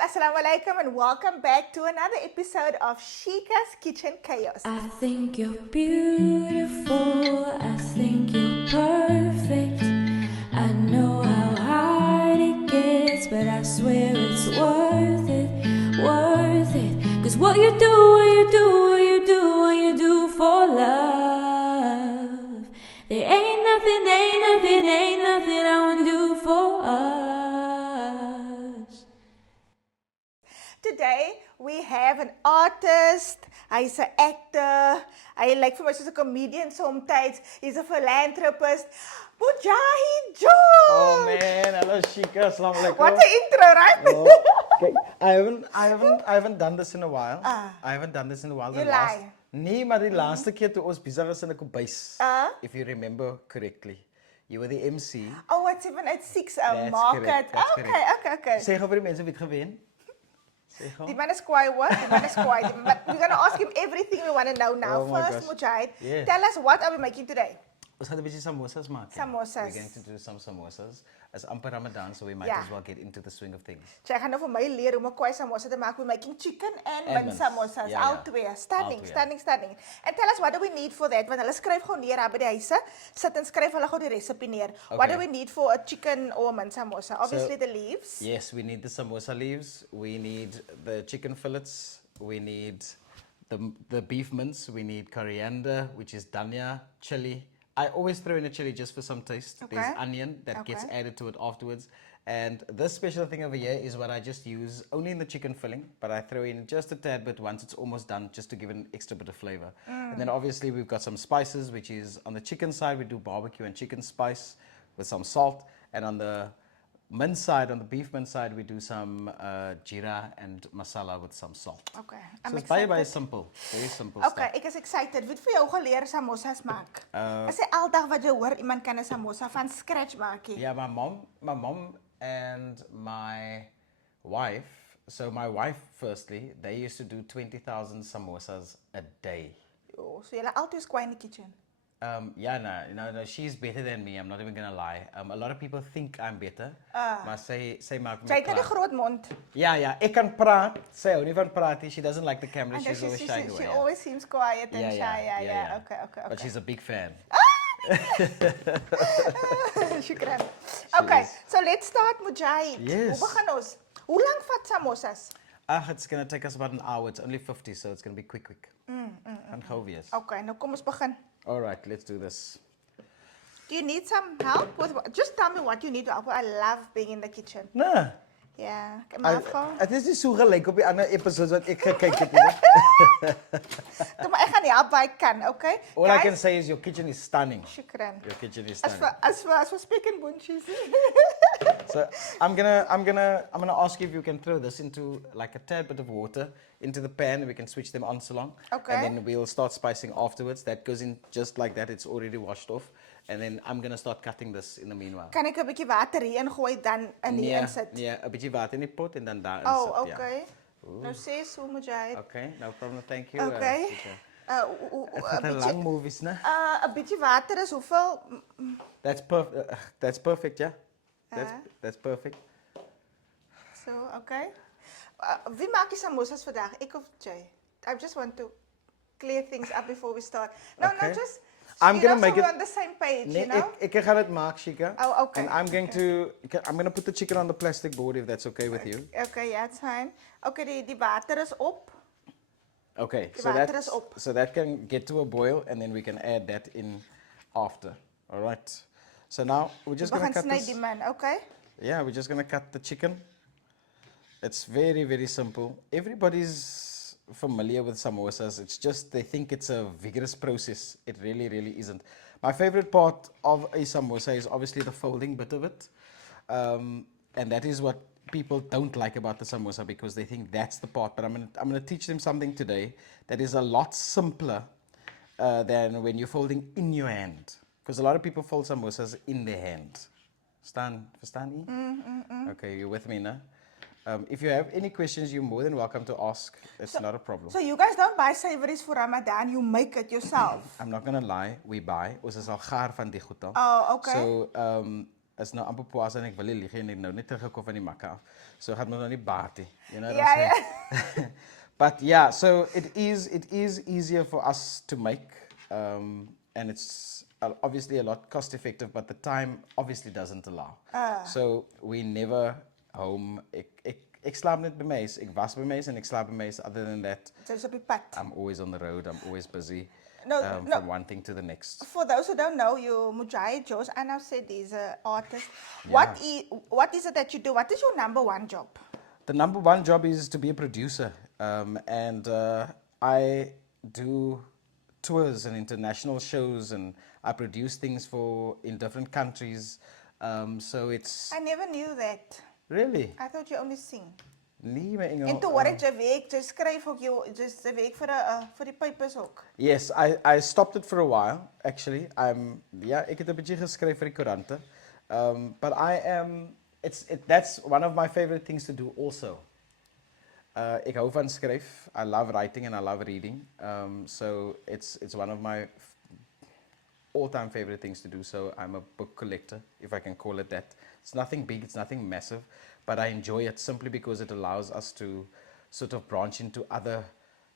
Assalamu alaikum and welcome back to another episode of Sheecas Kitchen Chaos. I think you're beautiful, I think you're perfect. I know how hard it gets, but I swear it's worth it, worth it. Cause what you do, what you do for love. There ain't nothing I won't do for us. Today we have an artist, he's an actor, I like for much as a comedian sometimes, he's a philanthropist, Mujahid John! Oh man, hello Sheecas, assalamu alaikum. What an intro, right? Oh, okay. I haven't done this in a while. I haven't done this in a while. You lie. Nee, maar die laaste keer toe ons besig was in 'n kombuis. If you remember correctly. You were the MC. Oh, it's even at 6 That's market. correct, that's Okay. Sê gou vir die mense wie het gewen. Sê gou. The man is quiet, what? The man is quiet. But we're going to ask him everything we want to know now. Oh my First, gosh. Mujahid, Yes. tell us what are we making today? Ons gaan 'n bietjie samosas maak. Samosas. We're going to do some samosas. It's amper Ramadan, so we might Yeah. as well get into the swing of things. Sy gaan nou vir my leer hoe om 'n kwai samosa te maak. We're making chicken and And mince mince. samosas. Ja, Al ja. twee. Al Stunning. twee. And tell us what do we need for that? Want hulle skryf gou neer daar by die huise. Sit en skryf hulle gou die resepie neer. What do Okay. we need for a chicken or a mince samosa? Obviously the leaves. Yes, we need the samosa leaves. We need the chicken fillets. We need the beef mince. We need coriander, which is dhania, chili. I always throw in a chili just for some taste. Okay. There's onion that gets Okay. added to it afterwards. And this special thing over here is what I just use only in the chicken filling, but I throw in just a tad bit once it's almost done, just to give it an extra bit of flavor. And then obviously we've got some spices, which is on the chicken side, we do barbecue and chicken spice with some salt. And on the mince side, on the beef mince side, we do some jeera and masala with some salt. Okay. So I'm it's very, very excited. simple. Very simple Okay, stuff. ek is excited. Wie het vir jou geleer samosas maak? Is dit aldag wat jy hoor iemand kan 'n samosa van scratch maak? Yeah, my mom and my wife. So my wife, firstly, they used to do 20,000 samosas a day. Oh, so julle altyd is kwai in die kitchen. Yeah, no, she's better than me. I'm not even gonna lie. A lot of people think I'm better. Maar sy maak Jy my het net 'n klaar. groot mond. Ja, ek kan praat. Sy hou nie van praat nie. She doesn't like the camera. And She's always shy away. she yeah. always seems quiet and shy. Yeah. Okay. But she's a big fan. Shukran. Okay, is. so let's start Mujahid. Yes. Hoe begin ons? Hoe lank vat samosas? It's gonna take us about an hour. It's only 50, so it's gonna be quick. Gaan gou wees. Okay, nou kom ons begin. All right, let's do this. Do you need some help with just tell me what you need to help. I love being in the kitchen. Nee. Yeah, maar gewoon. Het is nie so gelyk op die ander episodes wat ek gekyk het nie. Kom maar ek gaan help waar ek kan, okay? All I can say is your kitchen is stunning. Shukran. Your kitchen is As stunning. for speaking bunchies. So I'm gonna ask you if you can throw this into like a tad bit of water into the pan and we can switch them on so long. Okay. And then we'll start spicing afterwards. That goes in just like that. It's already washed off. And then I'm gonna start cutting this in the meanwhile. Kan ek 'n bietjie water hier ingooi dan in die insit? Nee, 'n bietjie water in die pot en dan daar Oh, insit. okay. Nou sê so Mujahid. Okay, no problem. Thank you. Okay. Teacher. 'n Dit is lang movies, né? 'n bietjie water is hoeveel? That's perfect. That's perfect, yeah. That's perfect. So, okay. Wie maak die samosas vandag? Ek of Jay? I just want to clear things up before we start. No, Okay. just I'm you gonna know, make so it- we're on the same page, Nee, you know? ek gaan dit maak, Sheeka. Oh, okay. And I'm gonna put the chicken on the plastic board if that's okay with you. Okay, yeah, it's fine. Okay, die water is op. Okay, Die so water is op. that can get to a boil and then we can add that in after. All right. So now we're just gonna Begin cut sny this. die man, okay? Yeah, we're just gonna cut the chicken. It's very, very simple. Everybody's familiar with samosas. It's just they think it's a vigorous process. It really, really isn't. My favorite part of a samosa is obviously the folding bit of it. And that is what people don't like about the samosa because they think that's the part. But I'm gonna teach them something today that is a lot simpler than when you're folding in your hand. Because a lot of people fold samosas in their hand. Verstaan jy? Okay, you're with me now. If you have any questions, you're more than welcome to ask. It's not a problem. So you guys don't buy savories for Ramadan, you make it yourself. I'm not gonna lie, we buy. Ons is al gaar van die goed al. Oh, okay. So is nou amper poas en ek wil nie lieg en ek nou net teruggekom van die makke af. So gaan ons nou nie baat nie. You know what Ja, I'm saying? But yeah, so it is easier for us to make, and it's obviously a lot cost effective, but the time obviously doesn't allow. So we never home. Ek slaap net by my huis, ek was by my huis en ek slaap by my huis. Other than that, Dis op die pad. I'm always on the road. I'm always busy. No, From one thing to the next. For those who don't know, you Mujahid, Josh, and I've said he's an artist. Yeah. What is it that you do? What is your number one job? The number one job is to be a producer, and I do tours and international shows, and I produce things in different countries. So it's I never knew that. really I thought you only sing. nee, my engel. En toe hoor ek jy werk, jy skryf ook jou, just jy werk vir die papers ook. Yes, I stopped it for a while actually. Ek het 'n bietjie geskryf vir die koerante. But that's one of my favorite things to do also. Ek hou van skryf. I love writing and I love reading. So it's one of my all-time favorite things to do. So I'm a book collector, if I can call it that. It's nothing big, it's nothing massive, but I enjoy it simply because it allows us to sort of branch into other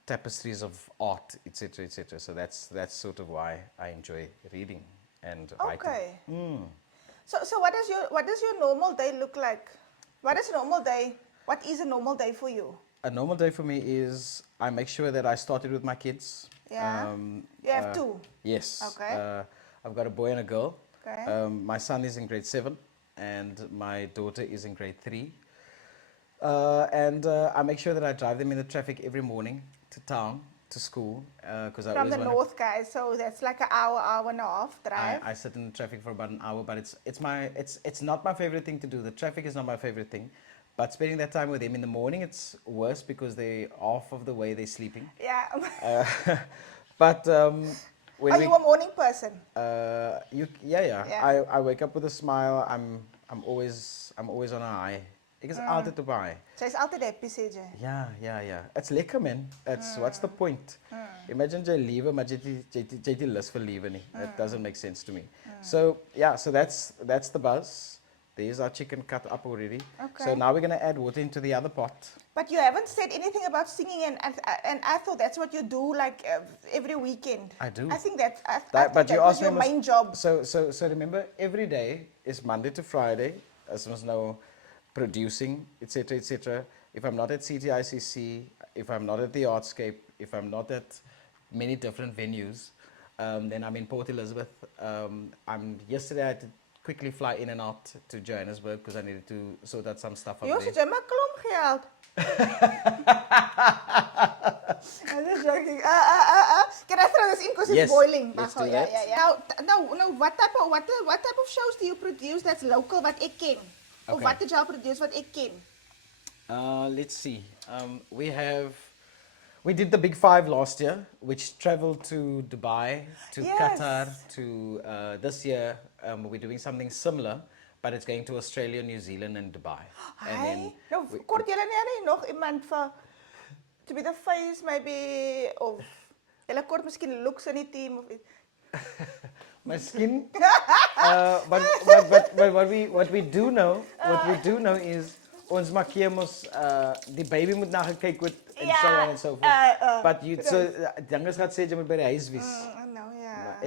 tapestries of art, etc., etc. So that's sort of why I enjoy reading and writing. Okay. So what does your normal day look like? What is a normal day for you? A normal day for me is I make sure that I started with my kids. Yeah. You have two. Yes. Okay. I've got a boy and a girl. Okay. My son is in grade 7 and my daughter is in grade 3. And I make sure that I drive them in the traffic every morning to town, to school. Because From the north, guys, so that's like an hour and a half drive. I sit in the traffic for about an hour, but it's not my favorite thing to do. The traffic is not my favorite thing. But spending that time with them in the morning, it's worse because they're half of the way they're sleeping. Yeah. But when Are you a morning person? Yeah. I wake up with a smile. I'm always on a high. Ek is altyd op 'n high. Sy's altyd happy, sê jy. Ja. It's lekker man. What's the point? Imagine jy lewe maar jy het nie lus vir lewe nie. It doesn't make sense to me. So that's the buzz. There's our chicken cut up already. Okay. So now we're going to add water into the other pot. But you haven't said anything about singing, and I thought that's what you do like every weekend. I do. I think I thought But you that was asked your me main job. So remember, every day is Monday to Friday, as must know, producing, etc., etc. If I'm not at CTICC, if I'm not at the Artscape, if I'm not at many different venues, then I'm in Port Elizabeth. Yesterday I had to quickly fly in and out to Johannesburg because I needed to sort out some stuff up Jy there. het my klomp geld. I'm just joking. Can I throw this in because Yes, it's boiling? let's do Yeah. that. Now, what type of shows do you produce that's local wat ek ken? Of Okay. wat het jy produce wat ek ken? Let's see. We did the Big Five last year, which traveled to Dubai, to Yes. Qatar, to this year we're doing something similar, but it's going to Australia, New Zealand, and Dubai. Hy, nou kort julle nie nog iemand vir to be the face maybe of julle kort miskien looks in die team of iets. My skin. But what we do know is ons maak hier mos die baby moet na gekyk word and so on and so forth. But Jangus gaat sê jy moet by die huis wees. Nou ja.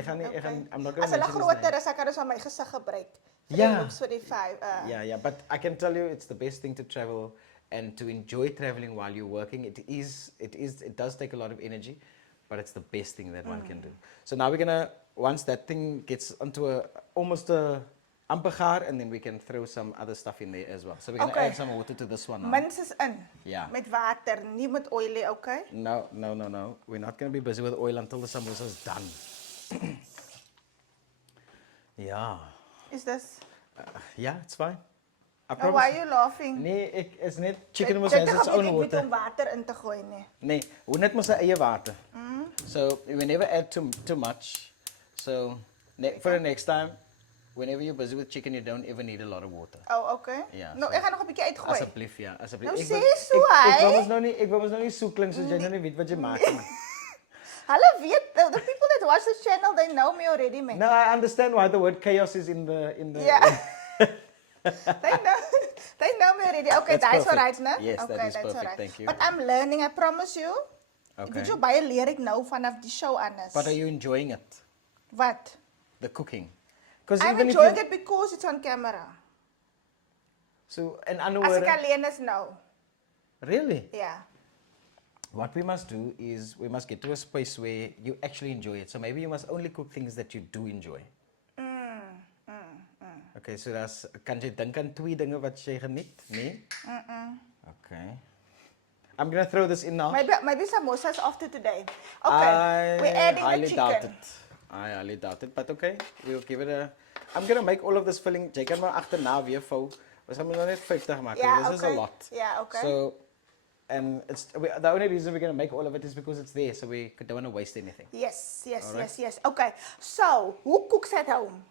I'm not going to As hulle mention his groter name. is, ek kan dus van my gesig gebruik. Vir Ja. die looks vir die 5. Yeah, but I can tell you it's the best thing to travel and to enjoy traveling while you're working. It does take a lot of energy, but it's the best thing that one can do. So now we're gonna, once that thing gets onto almost a amper gaar, and then we can throw some other stuff in there as well. So we're gonna Okay. add some water to this one now. Mins is in. Ja. Met water, nie met olie, okay? No. We're not gonna be busy with oil until the samosa is done. Yeah. Is this? Yeah, it's fine. I Now why are promise. you laughing? Nee, is net chicken must Dit has its gebeur own nie water. om water in te gooi nie. Nee, hoe net mos sy eie water. So we never add too much. So for the next time, whenever you're busy with chicken, you don't ever need a lot of water. Oh, okay. Ja, Nou, so- ek gaan nog 'n bietjie uitgooi. Asseblief, ja, asseblief. Nou Ek sê wil- so, ek wil hy. mos nou nie so klink soos jy nou nie weet wat jy maak nie. Hulle weet, the people that watch this channel, they know me already, man. No, I understand why the word chaos is in the Yeah. They know me already. Okay, That's that's all right, perfect. no? Yes, that okay, is that's all perfect, right. thank you. But I'm learning, I promise you. Okay. Weet jy baie leer ek nou vanaf die show anders. But are you enjoying it? What? The cooking? Because I'm even if enjoying you, it because it's on camera. So, in other As ek words, alleen is nou. really, Yeah. what we must do is we must get to a space where you actually enjoy it. So maybe you must only cook things that you do enjoy. Okay, so kan jy dink aan 2 dinge wat jy geniet? Nee? Okay. I'm going to throw this in now. Maybe samosas after today. Okay, we're adding the chicken. I highly doubt it, but okay, we'll give it a... I'm going to make all of this filling. Jy kan maar agterna weer vou. Ons gaan net 50 maak. Yeah, This is a okay. lot. Yeah, okay. So, and the only reason we're going to make all of it is because it's there, so we don't want to waste anything. Yes, All right. yes. Okay, so who cooks at home?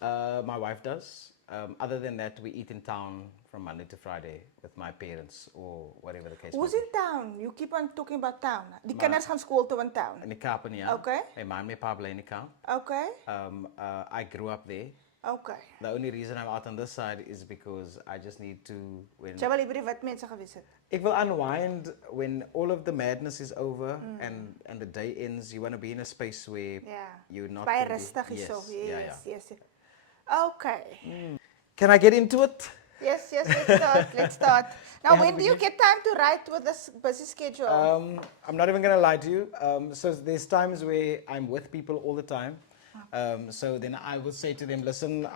My wife does. Other than that, we eat in town from Monday to Friday with my parents or whatever the case Who's may in town? You keep on talking about town. Die kinders gaan skool toe in town. be. In the Kaap, ja. Okay. My ma en my pa bly in die Kaap. Okay, I grew up there. okay. The only reason I'm out on this side is because I just need to... Jy wil liever die wit mense gewees het. It will unwind when all of the madness is over and the day ends. You want to be in a space where Yeah. you're not... Baie gonna be- rustig hierso. Yes, yeah. Yes. Okay. Can I get into it? Yes, let's start. Now, when do you get time to write with this busy schedule? I'm not even going to lie to you. So there's times where I'm with people all the time. So then I will say to them, listen,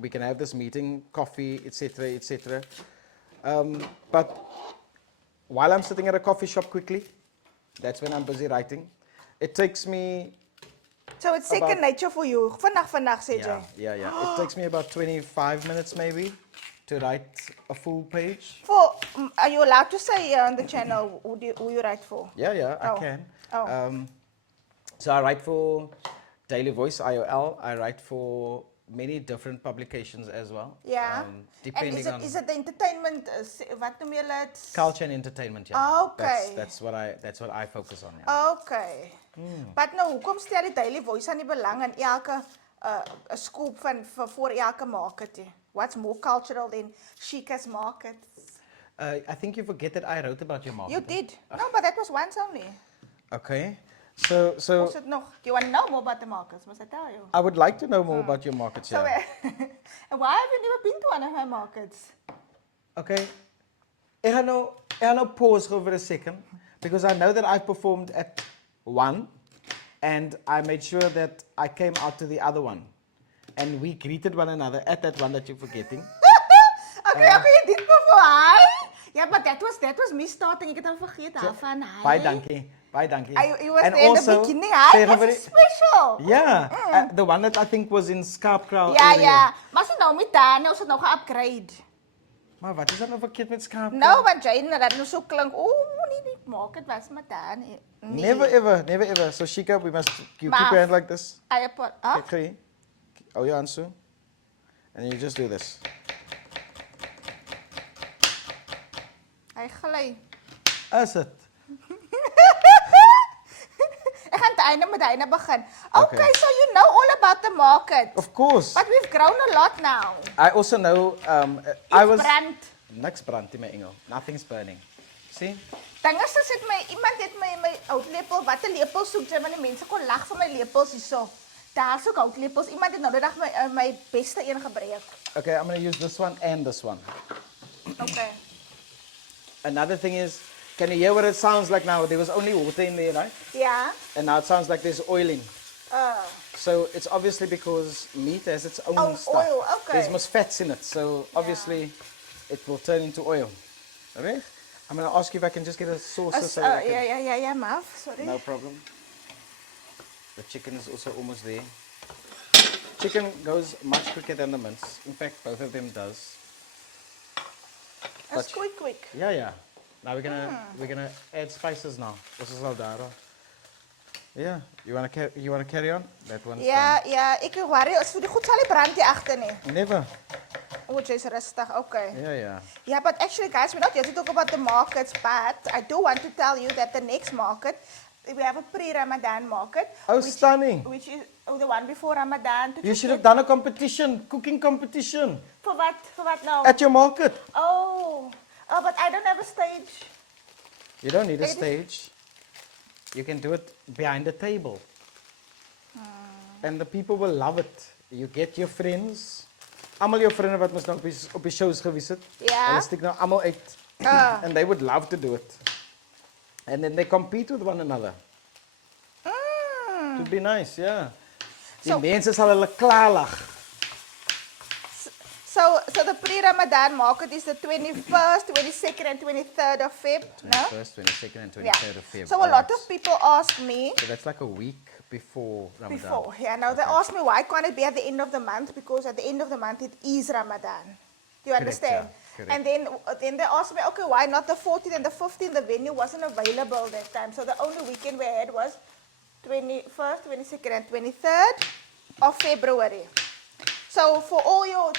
we can have this meeting, coffee, etc., etc. But while I'm sitting at a coffee shop quickly, that's when I'm busy writing. It takes me... So it's second nature for you. Vandag sê jy. Yeah. It takes me about 25 minutes maybe to write a full page. Are you allowed to say on the channel who you write for? Yeah, Oh. I can. Oh. So I write for Daily Voice, IOL. I write for many different publications as well. Yeah. Depending on Is it the entertainment? Wat noem julle dit? culture and entertainment. Yeah. Okay. That's what I focus on. Yeah. Okay. But nou, hoekom stel die Daily Voice aan die belang in elke 'n scoop voor elke market? What's more cultural than Sheecas markets? I think you forget that I wrote about your market. You did. No, but that was once only. Okay. So Was it nog? You want to know more about the markets? Must I tell you? I would like to know more about your markets. So, Yeah. and why have you never been to one of my markets? Okay. I gaan nou pause for a second because I know that I performed at one and I made sure that I came out to the other one and we greeted one another at that one that you're forgetting. Okay, you did before. Hi. Yeah, but that was me starting. Ek het al vergeet daarvan. Hi. Baie dankie. You was And there in the also, beginning. Hi, tegen that's special. Yeah, the one that I think was in Skarpkraal Ja, area. ja. Maar ze nou met daar, nou is het nog geupgrade. Maar wat is dat nou verkeerd met Skarpkraal? Nou, want jy dat nou so klink. Nee, maak het was maar daar nie. Never ever. So Sheeka, you keep your hand like this. Huh? Okay. Oh yeah, Ansu. And you just do this. Hy glij. Is it? Ek gaan het einde met die einde begin. Okay, Okay. so you know all about the market. Of course. But we've grown a lot now. I also know I was Brand. niks brand in my Engel. Nothing's burning. See? Ding is as iemand het my oudlepel, wat 'n lepel soek jy, want die mense kon lag vir my lepels hierso. Daar soek oudlepels. Iemand het nou die dag my beste een gebreek. Okay, I'm going to use this one and this one. Okay. Another thing is, can you hear what it sounds like now? There was only water in there, right? Ja. And now it sounds like there's oil in. Uh, So it's obviously because meat has its own Oh, stuff. oil, okay. There's most fats in it, so obviously it will turn into oil. Okay? I'm going to ask you if I can just get a saucer so that I can... ja, maaf. Sorry. No problem. The chicken is also almost there. Chicken goes much quicker than the mince. In fact, both of them does. It's quick. Yeah. Now we're gonna add spices now. This is Aldara. Yeah. You wanna carry on? That one's Ja, ek worry, as vir die goed sal die brand hier agter nie. done. Never. Oh, jy's rustig. Okay. Yeah. Yeah, but actually, guys, we're not here to talk about the markets, but I do want to tell you that the next market, we have a pre-Ramadan market. Oh, stunning. Which is the one before Ramadan. You should have done a competition, cooking competition. For what? For what now? At your market. Oh, but I don't have a stage. You don't need a stage. You can do it behind the table. And the people will love it. You get your friends. Almal jou vriende wat mos nou op die shows gewees het. Ja. Hulle stiek nou almal uit. And they would love to do it. And then they compete with one another. It would be nice, yeah. Die mense sal hulle klaarlag. So the pre-Ramadan market is the 21st, 22nd, and 23rd of Feb, no? 21st, 22nd, and 23rd of February. So a lot of people ask me. So that's like a week before Ramadan. Now they ask me why can't it be at the end of the month, because at the end of the month it is Ramadan. Do you understand? Yeah. Correct. And then they ask me, okay, why not the 14th and the 15th? The venue wasn't available that time, so the only weekend we had was 21st, 22nd, and 23rd of February. So for all your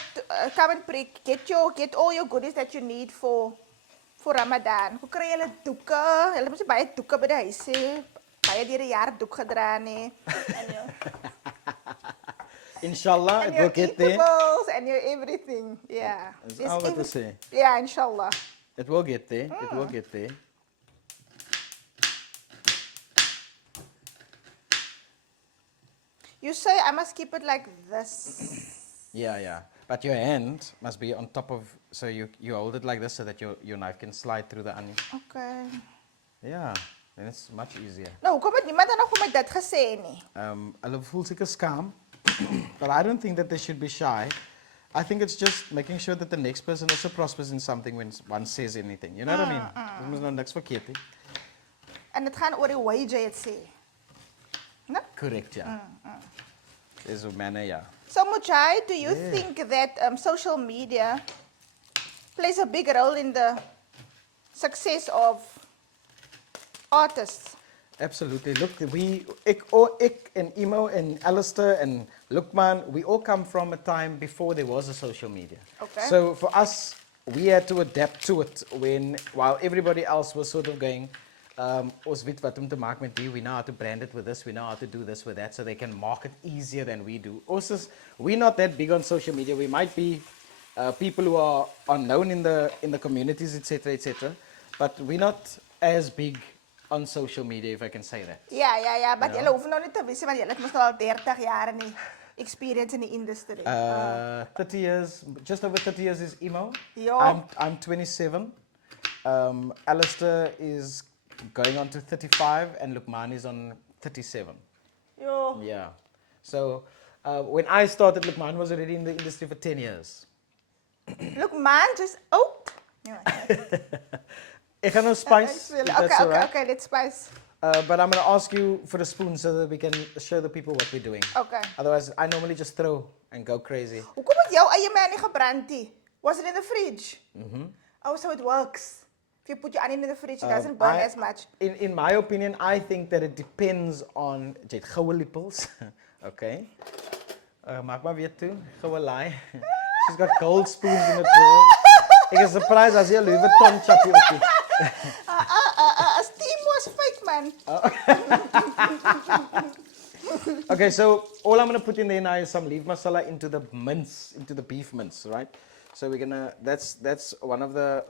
come and get all your goodies that you need for Ramadan. Hoe kry julle doeke? Hulle moet baie doeke by die huis hê. Baie deur die jaar doek gedra nie. Inshallah, And it will get there. And your everything. Yeah. That's all what to say. Yeah, inshallah. It will get there. It will get there. You say I must keep it like this. Yeah. But your hand must be on top of, so you hold it like this so that your knife can slide through the onion. Okay. Yeah, then it's much easier. Nou, hoekom het niemand dan nog vir my dit gesê nie? Hulle voel seker skaam, but I don't think that they should be shy. I think it's just making sure that the next person also prospers in something when one says anything. You know what I mean? Dit moet nou niks verkeerd nie. En dit gaan oor die way jy het sê. No? Correct, yeah. There's a manner, yeah. So Mujahid, do you think that social media plays a big role in the success of artists? Absolutely. Look, ik and Imo and Alistair and Lukman, we all come from a time before there was a social media. Okay. So for us, we had to adapt to it while everybody else was sort of going, ons weet wat om te maak met die, we know how to brand it with this, we know how to do this with that, so they can market easier than we do. Also, we're not that big on social media. We might be people who are known in the communities, etc., but we're not as big on social media, if I can say that. Ja, but julle hoef nou nie te wys want julle het mos al 30 jaar in die experience in the industry. 30 years, just over 30 years is Imo. Ja. I'm 27. Alistair is going on to 35 and Lukman is on 37. Jo. Yeah. So when I started, Lukman was already in the industry for 10 years. Look, man, just Ik ga nou spice. if that's all right. Okay, let's spice. But I'm going to ask you for a spoon so that we can show the people what we're doing. Okay. Otherwise, I normally just throw and go crazy. Hoekom het jou eie man nie gebrand nie? Was it in the fridge? Oh, so it works. If you put your onion in the fridge, it doesn't burn as much. In my opinion, I think that it depends on jy het goue lippels. Okay. Maak maar weer toe. Goue laai. She's got gold spoons in the drawer. Ek is surprised as jy 'n Louis Vuitton chappie op het. Steam was fake, man. Okay, so all I'm going to put in there now is some leaf masala into the mince, into the beef mince, right? So we're gonna. That's one of the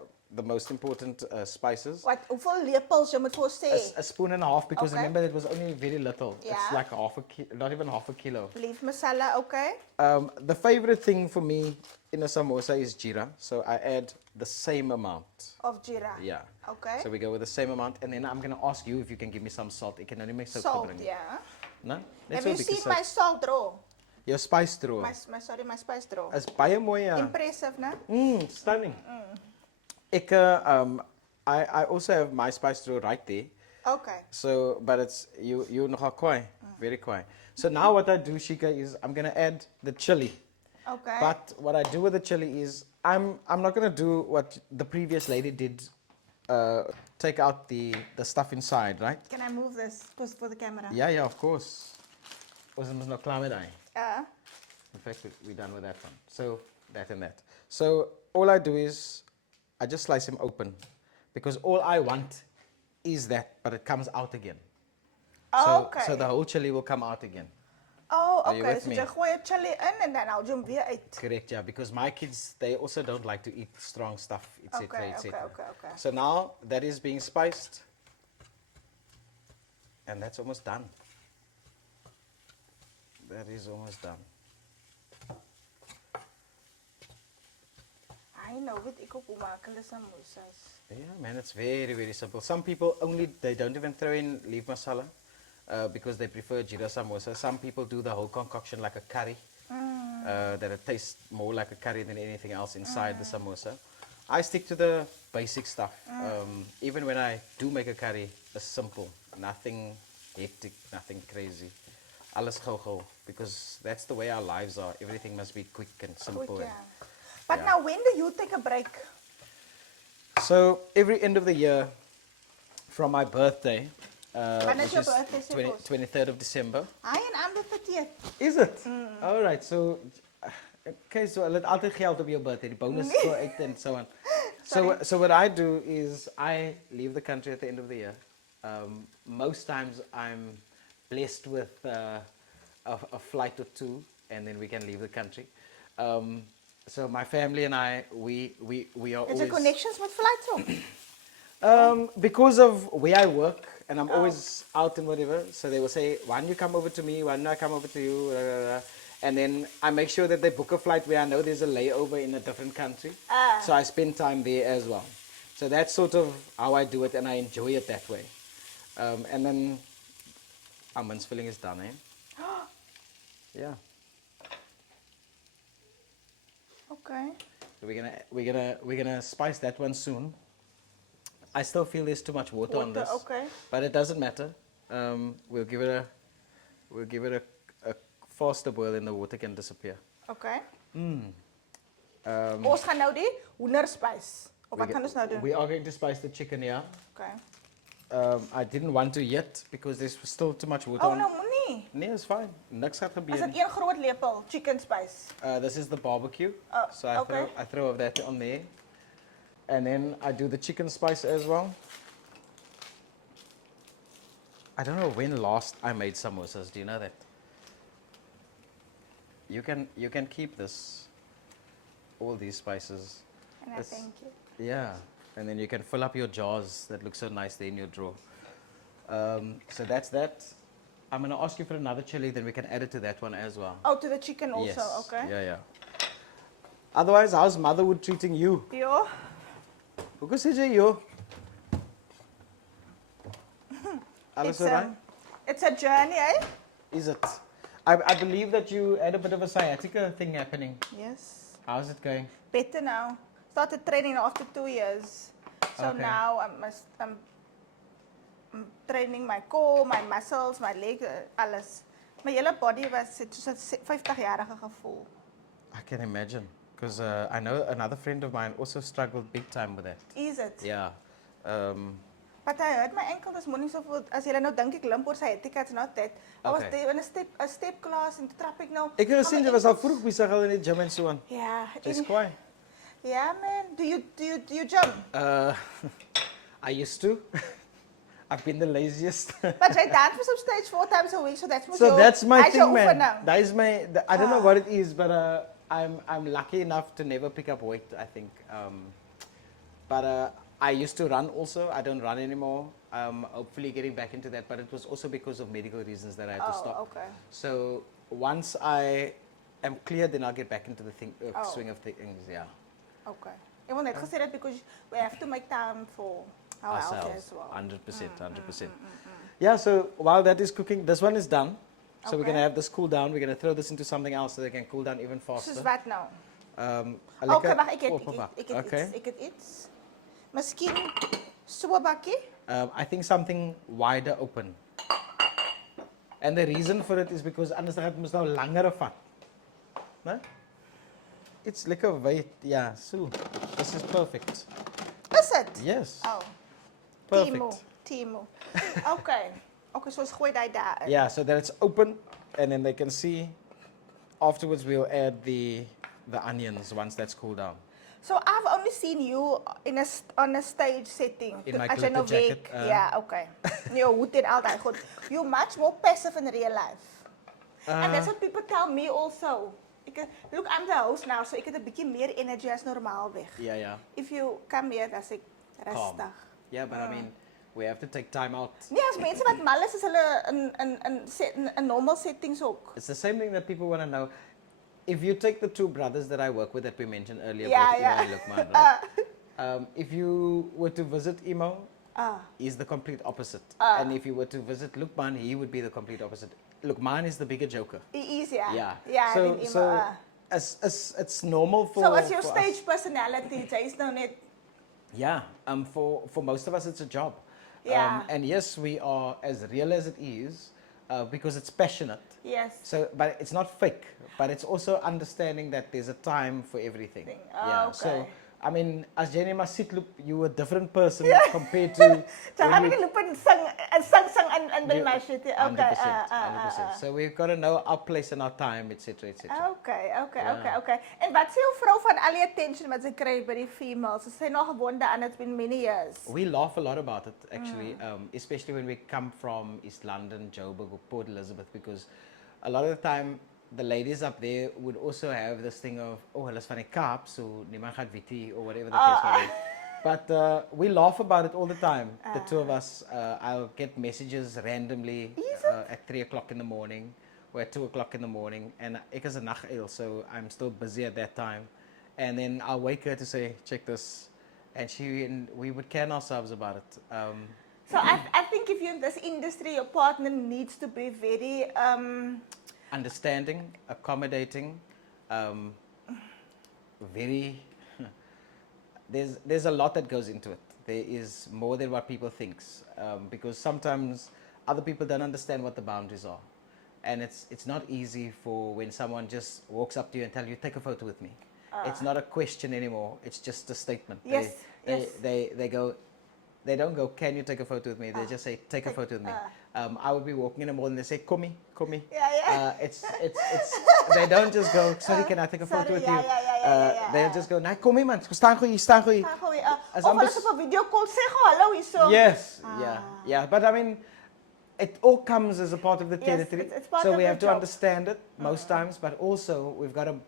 most important spices. Wat hoeveel lepels jy moet vir ons sê? A spoon and a half, because Okay. remember it was only very little. It's Yeah. like not even half a kilo. Leaf masala, okay? The favorite thing for me in a samosa is jeera, so I add the same amount. Of jeera. Yeah. Okay. So we go with the same amount, and then I'm gonna ask you if you can give me some salt. It can only make so Salt, yeah. No? Have you seen my salt drawer? Your spice drawer. My spice drawer. Is baie mooi, ja. Impressive, né? Stunning. I also have my spice drawer right there. Okay. So, but it's you nogal kwaai, very kwaai. So now what I do, Sheeka, is I'm gonna add the chili. Okay. But what I do with the chili is I'm not gonna do what the previous lady did. Take out the stuff inside, right? Can I move this for the camera? Yeah, of course. Was it no klaar met daai? In fact, we're done with that one. So that and that. So all I do is I just slice him open, because all I want is that, but it comes out again. Okay. So the whole chili will come out again. Oh, Are you okay. with So me? jy gooi 'n chili in en dan hou jy hom weer uit. Correct, yeah, because my kids, they also don't like to eat strong stuff, etc., Okay, etc. okay. So now that is being spiced, and that's almost done. That is almost done. I know weet ek ook hoe maak hulle samosas. Yeah, man, it's very, very simple. Some people they don't even throw in leaf masala because they prefer jeera samosa. Some people do the whole concoction like a curry, that it tastes more like a curry than anything else inside the samosa. I stick to the basic stuff. Even when I do make a curry, it's simple. Nothing hectic, nothing crazy. Alles gauw, because that's the way our lives are. Everything must be quick and simple. Goed, and- yeah. But now when do you take a break? So every end of the year, from my birthday, When is which your is birthday, Sheecas? 23rd of December. En I'm the 30th. Is it? All right. So, okay. So hulle het altyd geld op jou birthday, die bonus go uit and so on. So what I do is I leave the country at the end of the year. Most times I'm blessed with a flight or two, and then we can leave the country. So my family and I, we are Is always... there connections with flights ook? Because of where I work, and I'm always out and whatever, so they will say, why don't you come over to me, why don't I come over to you, blah, blah, blah. And then I make sure that they book a flight where I know there's a layover in a different country. So I spend time there as well. So that's sort of how I do it, and I enjoy it that way. And then our mince filling is done, eh? Yeah. Okay. So we're gonna spice that one soon. I still feel there's too much water on this, Okay. but it doesn't matter. We'll give it a faster boil, and the water can disappear. Okay. Ons gaan nou die hoenderspys. Of wat We gaan ons nou doen? We are going to spice the chicken here. Okay. I didn't want to yet because there's still too much water Oh, on. nou moenie. Nee, it's fine. Niks gaat Is gebeur. dit een groot lepel chicken spice? This is the barbecue. Oh, So I okay. throw that on there. And then I do the chicken spice as well. I don't know when last I made samosas. Do you know that? You can keep this, all these spices. And I It's- thank you. Yeah, and then you can fill up your jars that look so nice there in your drawer. So that's that. I'm gonna ask you for another chili, then we can add it to that one as well. Oh, to the chicken also, Yes. okay. Yeah. Otherwise, how's motherhood treating you? Ja. Hoe sê jy yo? Alles alright? It's a journey, eh? Is it? I believe that you had a bit of a sciatica thing happening. Yes. How's it going? Better now. Started training after 2 years. So Okay. now I'm training my core, my muscles, my legs, alles. My hele body was het soos 'n 50-jarige gevoel. I can imagine. Because I know another friend of mine also struggled big time with that. Is it? Yeah. But I hurt my ankle this morning so for as jy nou dink ek limp oor sciatica, it's not that. I was Okay. there in a step class en toe trap ek nou. Ek het gesien gaan jy my was al ankles- vroeg besig al in die gym en so aan. Ja. Jy's en- kwaai. Yeah, man. Do you jump? I used to. I've been the laziest. But jy dance mos op stage 4 times a week, so that's mos So jou- that's my hy's jou thing, man. oefening. That is my. I don't know what it is, but I'm lucky enough to never pick up weight. I think. But I used to run also. I don't run anymore. Hopefully getting back into that, but it was also because of medical reasons that I had to Oh, stop. okay. So once I am clear, then I'll get back into the Oh. swing of things. Yeah. Okay. Ek wil net gesê dat because we have to make time for our health as well. 100%, 100%. Yeah, so while that is cooking, this one is done. So we're Okay. going to have this cool down. We're going to throw this into something else so they can cool down even faster. Soos wat nou? A Okay, lekker wag, ek het oppervlak. ek het Okay. iets, ek het iets. Miskien so 'n bakkie? I think something wider open. And the reason for it is because anders dan gaan het mos nou langer vat. Né? It's lekker wyd. Yeah, so this is perfect. Is dit? Yes. Oh. Perfect. Timo. Okay. Okay, so ons gooi dit daar in. Yeah, so that it's open and then they can see. Afterwards we'll add the onions once that's cooled down. So I've only seen you on a stage setting. In my As jy nou glitter jacket, werk. Yeah, okay. Jou hoed en al daai goed. You're much more passive in real life. And that's what people tell me also. Look, I'm the host now, so ek het 'n bietjie meer energy as normaal weg. Yeah. If you come here, dan is ek Calm. rustig. Yeah, but I mean, we have to take time out. Nee, as mense wat mal is hulle in normal settings ook. It's the same thing that people want to know. If you take the two brothers that I work with that we mentioned earlier, Yeah, both yeah. Imo and Lukman, right? If you were to visit Imo, he's the complete opposite. And if you were to visit Lukman, he would be the complete opposite. Lukman is the bigger joker. He is, yeah. Yeah. Yeah, So, I think so as it's normal for. So what's your for stage us. personality? Jy's nou net. Yeah. For most of us, it's a job. Yeah. And yes, we are as real as it is, because it's passionate. Yes. So, but it's not fake. But it's also understanding that there's a time for everything. Yeah. So, Okay. I mean, as Jenny Masitloop, you were a different person compared to. So when how you- do you look and sing and then my shit? Okay. 100%. 100%. So we've got to know our place and our time, etc., etc. Okay. Ja. En wat sê jou vrou van al die attention wat sy kry by die females? Is sy nog gewonde aan it's been many years? We laugh a lot about it, actually, especially when we come from East London, Joburg, or Port Elizabeth, because a lot of the time the ladies up there would also have this thing of, oh, hulle is van die Kaap, so niemand gaat witty, or whatever the case may be. But we laugh about it all the time, the two of us. I'll get messages randomly at 3 o'clock in the morning or at 2 o'clock in the morning, and ek is 'n naguil, so I'm still busy at that time. And then I'll wake her to say, check this, and we would can ourselves about it. So I think if you're in this industry, your partner needs to be very Understanding, accommodating, very. There's a lot that goes into it. There is more than what people think, because sometimes other people don't understand what the boundaries are, and it's not easy for when someone just walks up to you and tells you, take a photo with me. It's not a question anymore. It's just a statement. Yes, yes. They go. They don't go, can you take a photo with me? They just say, take a photo with me. I would be walking in the mall and they say, come me. Yeah. It's they don't just go, sorry, can I take a photo with you? Yeah. They just go, nee, kom hier man, staan gou hier, staan gou hier. As Of amper- hulle op 'n video call sê gou hallo hierso. Yes, yeah. But I mean, it all comes as a part of the Yes, territory. it's part so of we the have to job. understand it most times, but also we've got to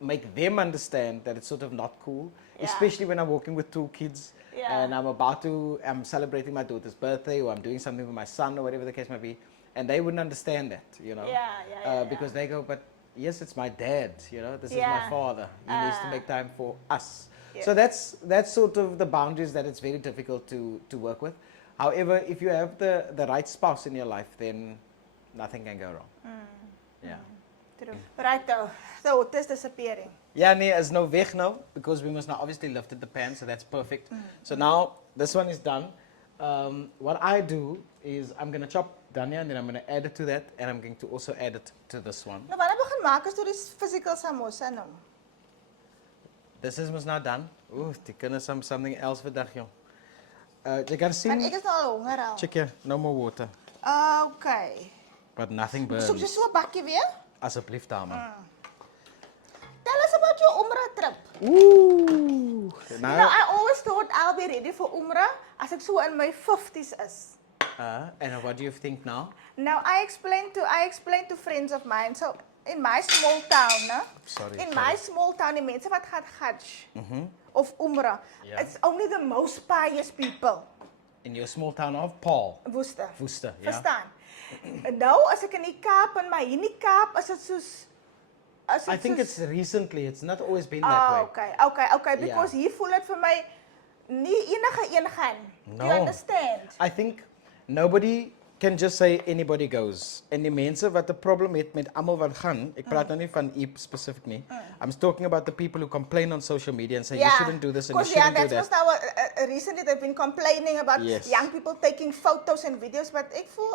make them understand that it's sort of not cool, especially when I'm walking with two kids. Yeah. And I'm celebrating my daughter's birthday, or I'm doing something for my son, or whatever the case might be, and they wouldn't understand that, you know. Yeah. Because they go, but yes, it's my dad, you know, this is Yeah. my father. He needs to make time for us. Yes. So that's sort of the boundaries that it's very difficult to work with. However, if you have the right spouse in your life, then nothing can go wrong. Yeah. True. Right so it is disappearing. Yeah, nee, is nou weg now, because we must now obviously lifted the pan, so that's perfect. So now this one is done. What I do is I'm going to chop dhania and then I'm going to add it to that, and I'm going to also add it to this one. Nou wanneer begin maak as toe die physical samosa nou? This is mos now done. Ooh, die kinders something else vandag, jong. You can see, Want ek is nou al honger al. check here, no more water, Okay. but nothing burns. Soek jy so 'n bakkie weer? Asseblief, dame. Tell us about your Umrah trip. Ooh. Now, I always thought I'll be ready for Umrah as ek so in my 50s is. And what do you think now? Now, I explained to friends of mine, so in my small town, my small town, die mense wat gaan Hajj of Umrah, Yeah. it's only the most pious people. In your small town of Paul. Woester. Woester, ja. Verstaan? Nou, as ek in die Kaap en maar hier in die Kaap, is dit soos I think it's recently, it's not always been that way. Okay, because hier voel dit vir my nie enige een gaan. No. You understand? I think nobody can just say anybody goes. En die mense wat 'n probleem het met almal wat gaan, ek praat nou nie van u specific nie. I'm talking about the people who complain on social media and say you shouldn't do this and you shouldn't do that's that. what's now recently they've been complaining about Yes. young people taking photos and videos, but ek voel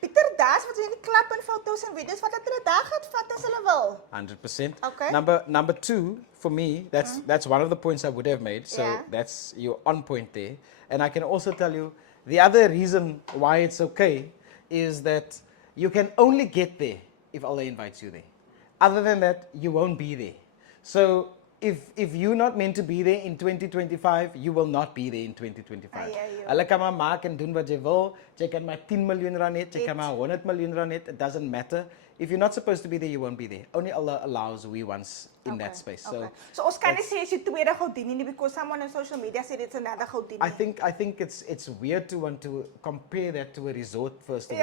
Pieter Das wat in die klap in foto's en video's wat hulle daar gaan vat as hulle wil. 100%. Okay. Number two, for me, that's one of the points I would have made. So Yeah. that's you're on point there. And I can also tell you the other reason why it's okay is that you can only get there if Allah invites you there. Other than that, you won't be there. So if you're not meant to be there in 2025, you will not be there in 2025. I hear you. Hulle kan maar maak en doen wat jy wil. Jy kan maar 10 miljoen rand hê, jy kan maar 100 miljoen rand hê, it doesn't matter. If you're not supposed to be there, you won't be there. Only Allah allows we once in that space. So ons kan nie sê as jy tweede Goudini nie, because someone on social media said it's another Goudini. I think it's weird to want to compare that to a resort first of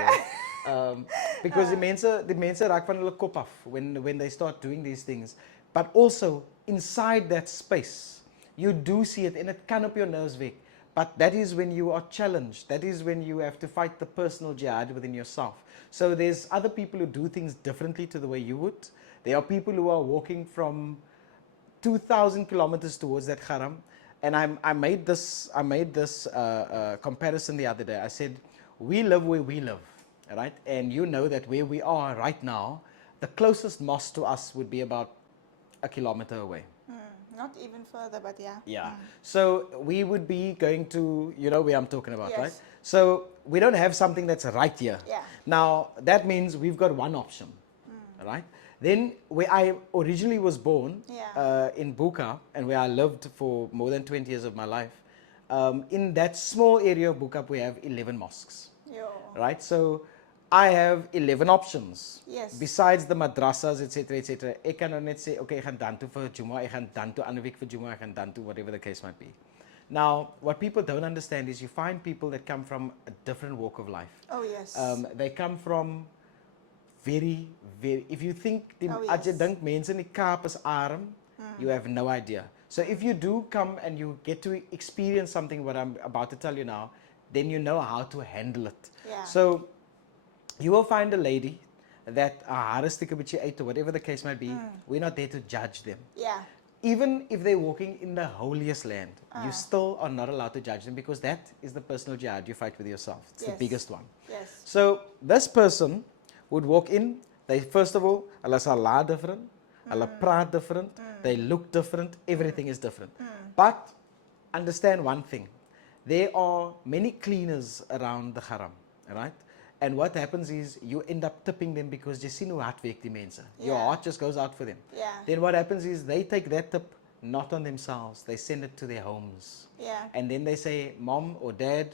all, because the mense raak van hulle kop af when they start doing these things. But also inside that space, you do see it, and it can up your nerves weg. But that is when you are challenged. That is when you have to fight the personal jihad within yourself. So there's other people who do things differently to the way you would. There are people who are walking from 2,000 kilometers towards that haram. And I made this comparison the other day. I said, we live where we live, right? And you know that where we are right now, the closest mosque to us would be about a kilometer away. Not even further, but yeah. Yeah. So we would be going to, you know where I'm talking about, Yes. right? So we don't have something that's right here. Yeah. Now, that means we've got one option, right? Then where I originally was born, in Buka, and where I lived for more than 20 years of my life, in that small area of Buka, we have 11 mosques, Yo. right? So I have 11 options. Yes. Besides the madrasas, etc., etc. Ek kan nou net say, okay, ek gaan dan toe vir Juma, ek gaan dan toe ander week vir Juma, ek gaan dan toe whatever the case might be. Now, what people don't understand is you find people that come from a different walk of life. Oh yes. They come from very, if you think, yes. as jy dink mense in die Kaap is arm, you have no idea. So if you do come and you get to experience something what I'm about to tell you now, then you know how to handle it. Yeah. So you will find a lady that haar is 'n bietjie uit or whatever the case might be. We're not there to judge them. Yeah. Even if they're walking in the holiest land, you still are not allowed to judge them, because that is the personal jihad you fight with yourself. It's the Yes. biggest one. Yes. So this person would walk in, they first of all, hulle is al different, hulle praat different, they look different, everything is different. But understand one thing, there are many cleaners around the haram, right? And what happens is you end up tipping them because jy sien hoe hard werk die mense. Your heart just goes out for them. Yeah. Then what happens is they take that tip not on themselves, they send it to their homes. Yeah. And then they say, Mom or Dad,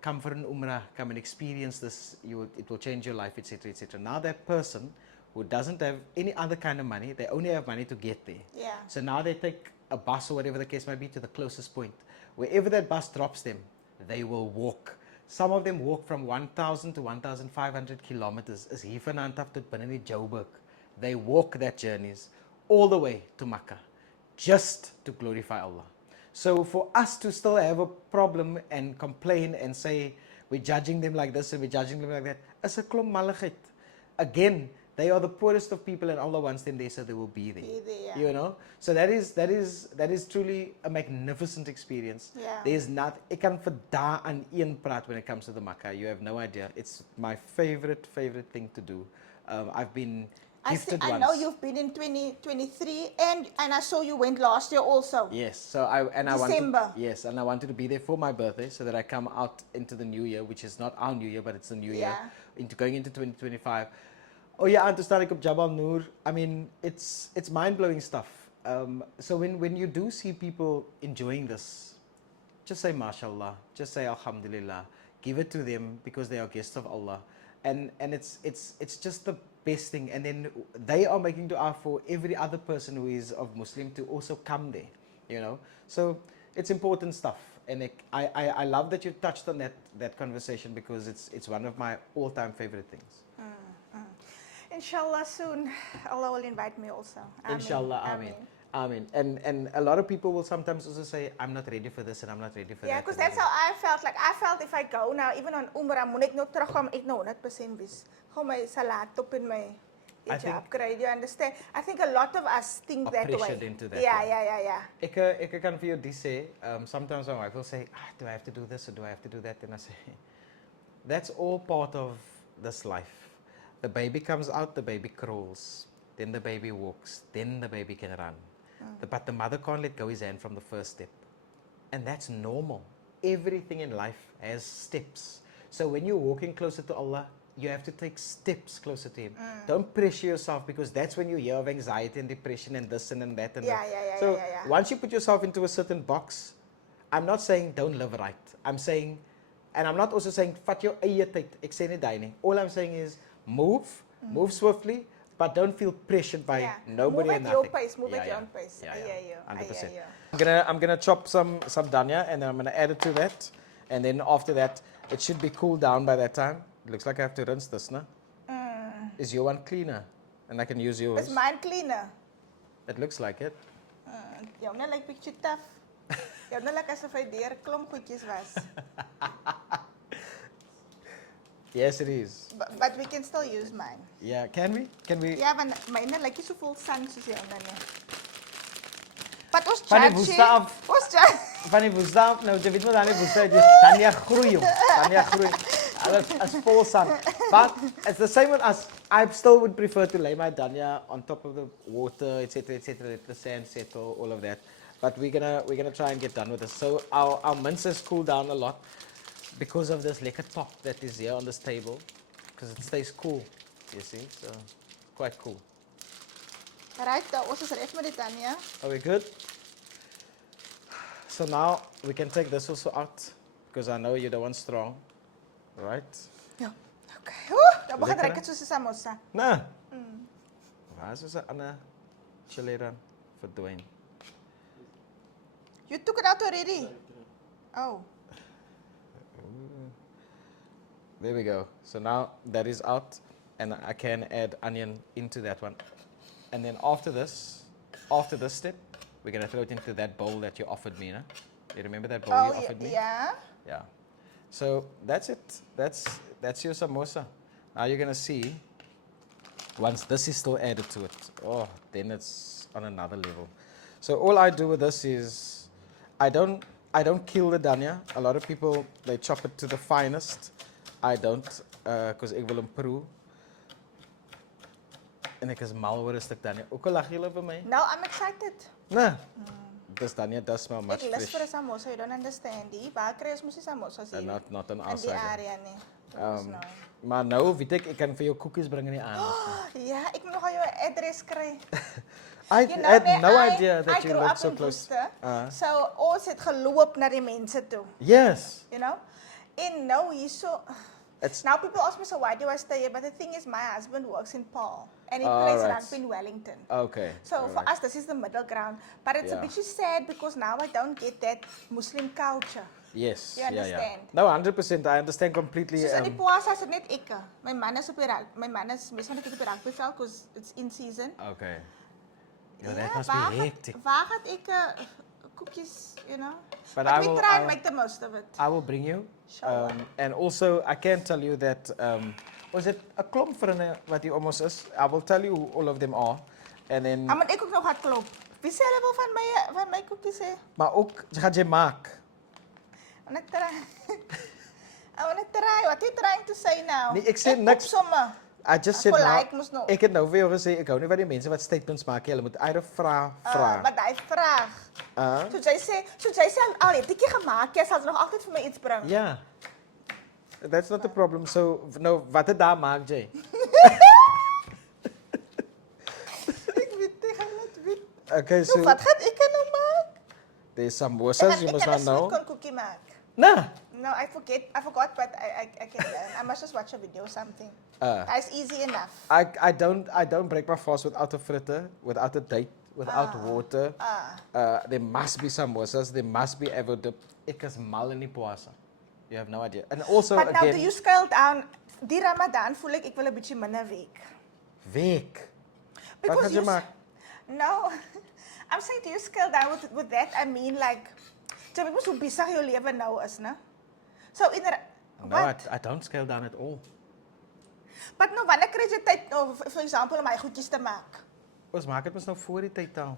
come for an umrah, come and experience this, it will change your life, etc., etc. Now that person who doesn't have any other kind of money, they only have money to get there. Yeah. So now they take a bus or whatever the case might be to the closest point. Wherever that bus drops them, they will walk. Some of them walk from 1,000 to 1,500 kilometers. Is hier vanaand af tot binne die Joburg. They walk that journeys all the way to Makkah just to glorify Allah. So for us to still have a problem and complain and say we're judging them like this and we're judging them like that, is 'n klomp malligheid. Again, they are the poorest of people and Allah wants them there, so they will be there. Be there, yeah. You know? So that is truly a magnificent experience. Yeah. There's not, ek kan vir dae aan een praat when it comes to the Makkah. You have no idea. It's my favorite thing to do. I've been gifted I once. know you've been in 2023 and I saw you went last year also. Yes, so I December. wanted, yes, and I wanted to be there for my birthday so that I come out into the new year, which is not our new year, but it's the new year, going into 2025. Oh yeah, aan toe staan ek op Jabal Noor. I mean, it's mind-blowing stuff. So when you do see people enjoying this, just say mashallah, just say alhamdulillah, give it to them because they are guests of Allah, and it's just the best thing. And then they are making dua for every other person who is of Muslim to also come there, you know. So it's important stuff, and I love that you touched on that conversation because it's one of my all-time favorite things. Inshallah soon Allah will invite me also. Ameen. Inshallah, Ameen. Ameen. And a lot of people will sometimes also say, I'm not ready for this and I'm not ready for that. Yeah, because that's how I felt. Like I felt if I go now, even on Umrah, moet ek nou terugkom, ek nou 100% wees. Gewoon my salat op in my hijab kry. You understand? I think a lot of us think that way. Pressured into that. Yeah. Ek kan vir jou dis sê, sometimes my wife will say, do I have to do this or do I have to do that? And I say, that's all part of this life. The baby comes out, the baby crawls, then the baby walks, then the baby can run. But the mother can't let go his hand from the first step. And that's normal. Everything in life has steps. So when you're walking closer to Allah, you have to take steps closer to him. Don't pressure yourself, because that's when you hear of anxiety and depression and this and that and Yeah, that. yeah, So yeah. once you put yourself into a certain box, I'm not saying don't live right. I'm saying, and I'm not also saying vat jou eie tyd. Ek sê nie daai nie. All I'm saying is move swiftly, but don't feel pressured by nobody move and at your nothing. pace, move at your own pace. Yeah, I yeah. hear you. I 100%. hear you. I'm gonna chop some dania, and then I'm gonna add it to that, and then after that it should be cooled down by that time. It looks like I have to rinse this, no? Is your one cleaner? And I can use yours. Is mine cleaner? It looks like it. Joune lyk bietjie taaf. Joune lyk asof hy deur 'n klomp goedjies was. Yes, it is. But we can still use mine. Yeah, can we? Can we? Ja, want myne lyk nie so vol sand soos joune nie. Wat ons Van die judge. woeste af. Ons judge. Van die woeste af, nou jy weet wat aan die woeste is. Dania groei jong. Dania groei. Alles as vol sand. But it's the same with us. I still would prefer to lay my dania on top of the water, etc., etc., let the sand settle, all of that. But we're gonna try and get done with this. So our mince has cooled down a lot because of this lekker top that is here on this table, because it stays cool. You see, so quite cool. Right, ons is reg met die Tanya. Are we good? So now we can take this also out, because I know you're the one strong, right? Ja. Okay. Dan begin Lekker, ryk dit soos 'n samosa. Nou, waar is onze ander chili dan verdwijn? You took it out already? Oh. There we go. So now that is out, and I can add onion into that one. And then after this step, we're gonna throw it into that bowl that you offered me, no? You remember that bowl you offered me? Yeah. Yeah. So that's it. That's your samosa. Now you're gonna see, once this is still added to it, oh, then it's on another level. So all I do with this is, I don't kill the dania. A lot of people, they chop it to the finest. I don't, because ek wil hom proe. En ek is mal oor 'n stuk dania. Ook al lag julle by my. Now I'm excited. Nee. This dania does smell much Ek lus vir 'n fresh. samosa, you don't understand. Die waar kry ons mos die samosas hier? Not an in die outsider. area nie. Ons nou. Maar nou weet ek kan vir jou koekies bring in die aand. Ja, ek moet nog al jou adres kry. I You know, had nee, no I- idea that I you grew lived up so in close. Worcester, so ons het geloop na die mense toe, Yes. you know? En nou hierso, It's now people ask me, so why do I stay here? But the thing is, my husband works in Paarl, and he All plays right. rugby in Wellington. okay. So all for right. us, this is the middle ground. But it's a Yeah. bit sad because now I don't get that Muslim culture. Yes. You yeah, yeah. understand? No, 100%. I understand completely. Soos in die Poasa is dit net ekke. My man is op die my man is meestal net op die rugbyveld because it's in season. Okay. Yeah, that must be hectic. Waar gaat ek koekjes, you know? But But I we will- try I and will- make the most of it. I will bring you. Sure. And also, I can tell you that, was it a klomp vrienden wat die almost is? I will tell you who all of them are. And then, Maar ek ook nog hard klop. Wie sê hulle wil van my koekies hê? maar ook, gaat jy maak? I wanna try. I wanna try. What are you trying to say now? Nee, ek sê koop niks. Somme. I just said Gelijk nou, moes nou. ek het nou vir jou gesê, ek hou nie van die mense wat statements maak nie. Hulle moet either vra. Maar daai vraag. Soos jy sê al het ek nie gemaak, jy sal nog altyd vir my iets bring. Yeah. That's not the problem. So, nou, wat het daar maak jy? Ek weet nie, gaan net weet. Okay, so, Nou, wat gaan ek nou maak? there's samosas, you must not Ek know. kan 'n koekie maak. Nah. No, I forgot, but I can learn. I must just watch a video or something. That's easy enough. I don't break my fast without a fritter, without a date, without water. There must be samosas, there must be avocado. Ek is mal in die poasa. You have no idea. And also But now, do again, you scale down? Die Ramadan voel ek wil 'n bietjie minder week. week. Wat Because gaan jy maak? No, I'm saying do you scale down with that? I mean like, jy weet mos hoe besig jou lewe nou is, né? So in No, I don't scale down at all. But nou, wanneer kry jy tyd, for example, om my goedjies te maak? Ons maak dit mos nou voor die tyd al.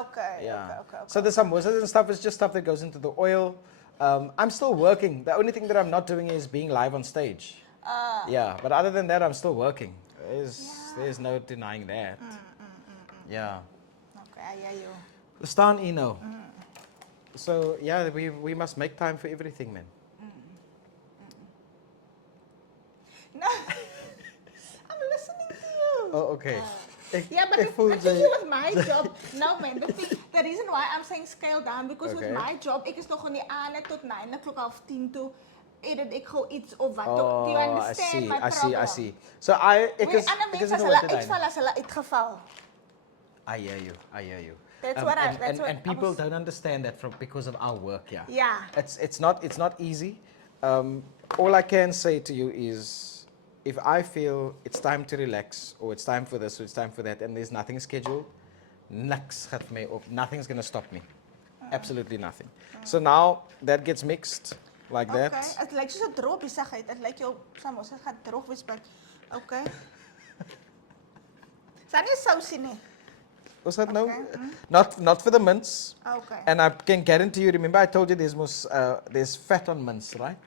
Okay. Yeah. Okay. So the samosas and stuff is just stuff that goes into the oil. I'm still working. The only thing that I'm not doing is being live on stage. Yeah, but other than that, I'm still working. There's no denying that. Yeah. Okay, I hear you. We staan hier nou. So yeah, we must make time for everything, man. No. I'm listening to you. Oh, okay. Yeah, but the thing was my job. No man, the reason why I'm saying scale down because with Okay. my job, ek is nog aan die aande tot 9 o'clock half 10 toe. Edit ek gou iets of wat. Oh, Do you understand my problem? I see. So ek Wait, is ander ek is mense as in hulle wat uitval as hulle uitgeval. I hear you. That's what and people don't understand that because of our work, yeah. Yeah. It's not easy. All I can say to you is, if I feel it's time to relax, or it's time for this, or it's time for that, and there's nothing scheduled, niks gaat my op. Nothing's gonna stop me. Absolutely nothing. So now that gets mixed like that. Okay, het lyk soos 'n droë besigheid. Dit lyk jou samosas gaan droog wees, but okay. Zijn nie sousie nie. Was that no? Okay. Not for the mince. Okay. And I can guarantee you. Remember, I told you there's fat on mince, right?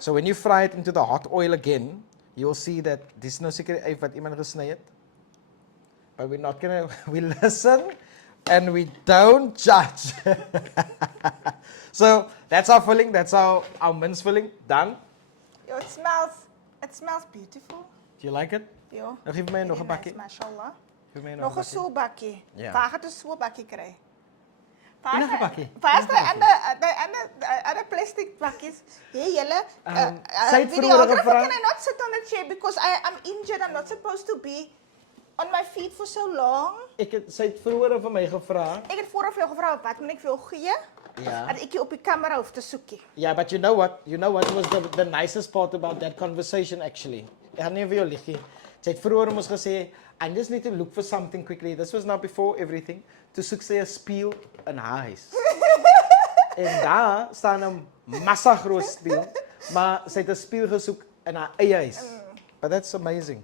So when you fry it into the hot oil again, you'll see that dis no seker wat iemand gesny het. But we're not gonna. We listen, and we don't judge. So that's our filling. That's our mince filling done. Yo, it smells beautiful. Do you like it? Yo. Nou, geef my nog 'n Very bakkie. nice, mashallah. Geef my Nog 'n so bakkie. Ja. Waar gaan jy so bakkie kry? Enige bakkie. Waar is die ander plastic bakkies? Hey, julle. Sy het vroeër gevra. Can I not sit on the chair because I'm injured? I'm not supposed to be on my feet for so long. Sy het vroeër vir my gevra. Ek het vooraf vir jou gevra wat moet ek vir jou gee? Ja. Dat ek jou op die kamera hoef te soekie. Yeah, but you know what? You know what was the nicest part about that conversation actually? Ek gaan nie vir jou lieg nie. Sy het vroeër ons gesê, I just need to look for something quickly. This was now before everything. To soek sy 'n spieël in haar huis. En daar staan 'n massa groot spieël, maar sy het 'n spieël gesoek in haar eie huis. But that's amazing.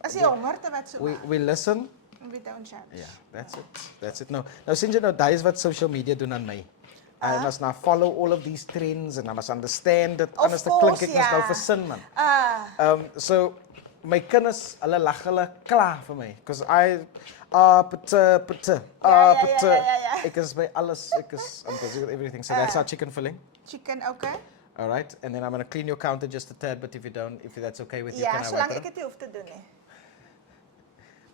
As jy honger te wat so we listen. we don't judge. Yeah, that's it. No, since you know, that is what social media doen aan my. I must now follow all of these trends and I must understand it. Anders dan klink ek mos nou versin man. So my kinders, hulle lag hulle klaar vir my because I ek is by alles, I'm busy with everything. So that's our chicken filling. Chicken, okay. All right, and then I'm going to clean your counter just a tad, but if that's okay with you, Ja, can I solank wipe ek it? dit nie hoef te doen nie.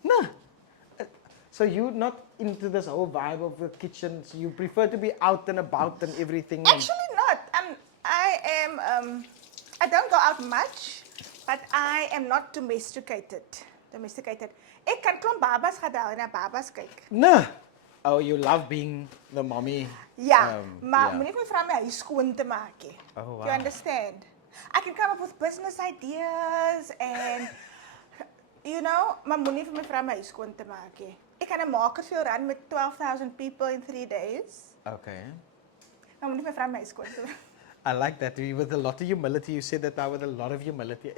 No. So you're not into this whole vibe of the kitchen. So you prefer to be out and about and everything. Actually not. I don't go out much, but I am not domesticated. Ek kan klomp babas gaan hou en na babas kyk. No. Oh, you love being the mommy. Ja, maar yeah. moenie my vra my huis skoon te maak nie. Oh, wow. You understand? I can come up with business ideas and you know, maar moenie vir my vra my huis skoon te maak nie. Ek kan 'n market vir jou run met 12,000 people in 3 days. Okay. Maar moenie my vra my huis skoon te maak. I like that. With a lot of humility, you said that now with a lot of humility.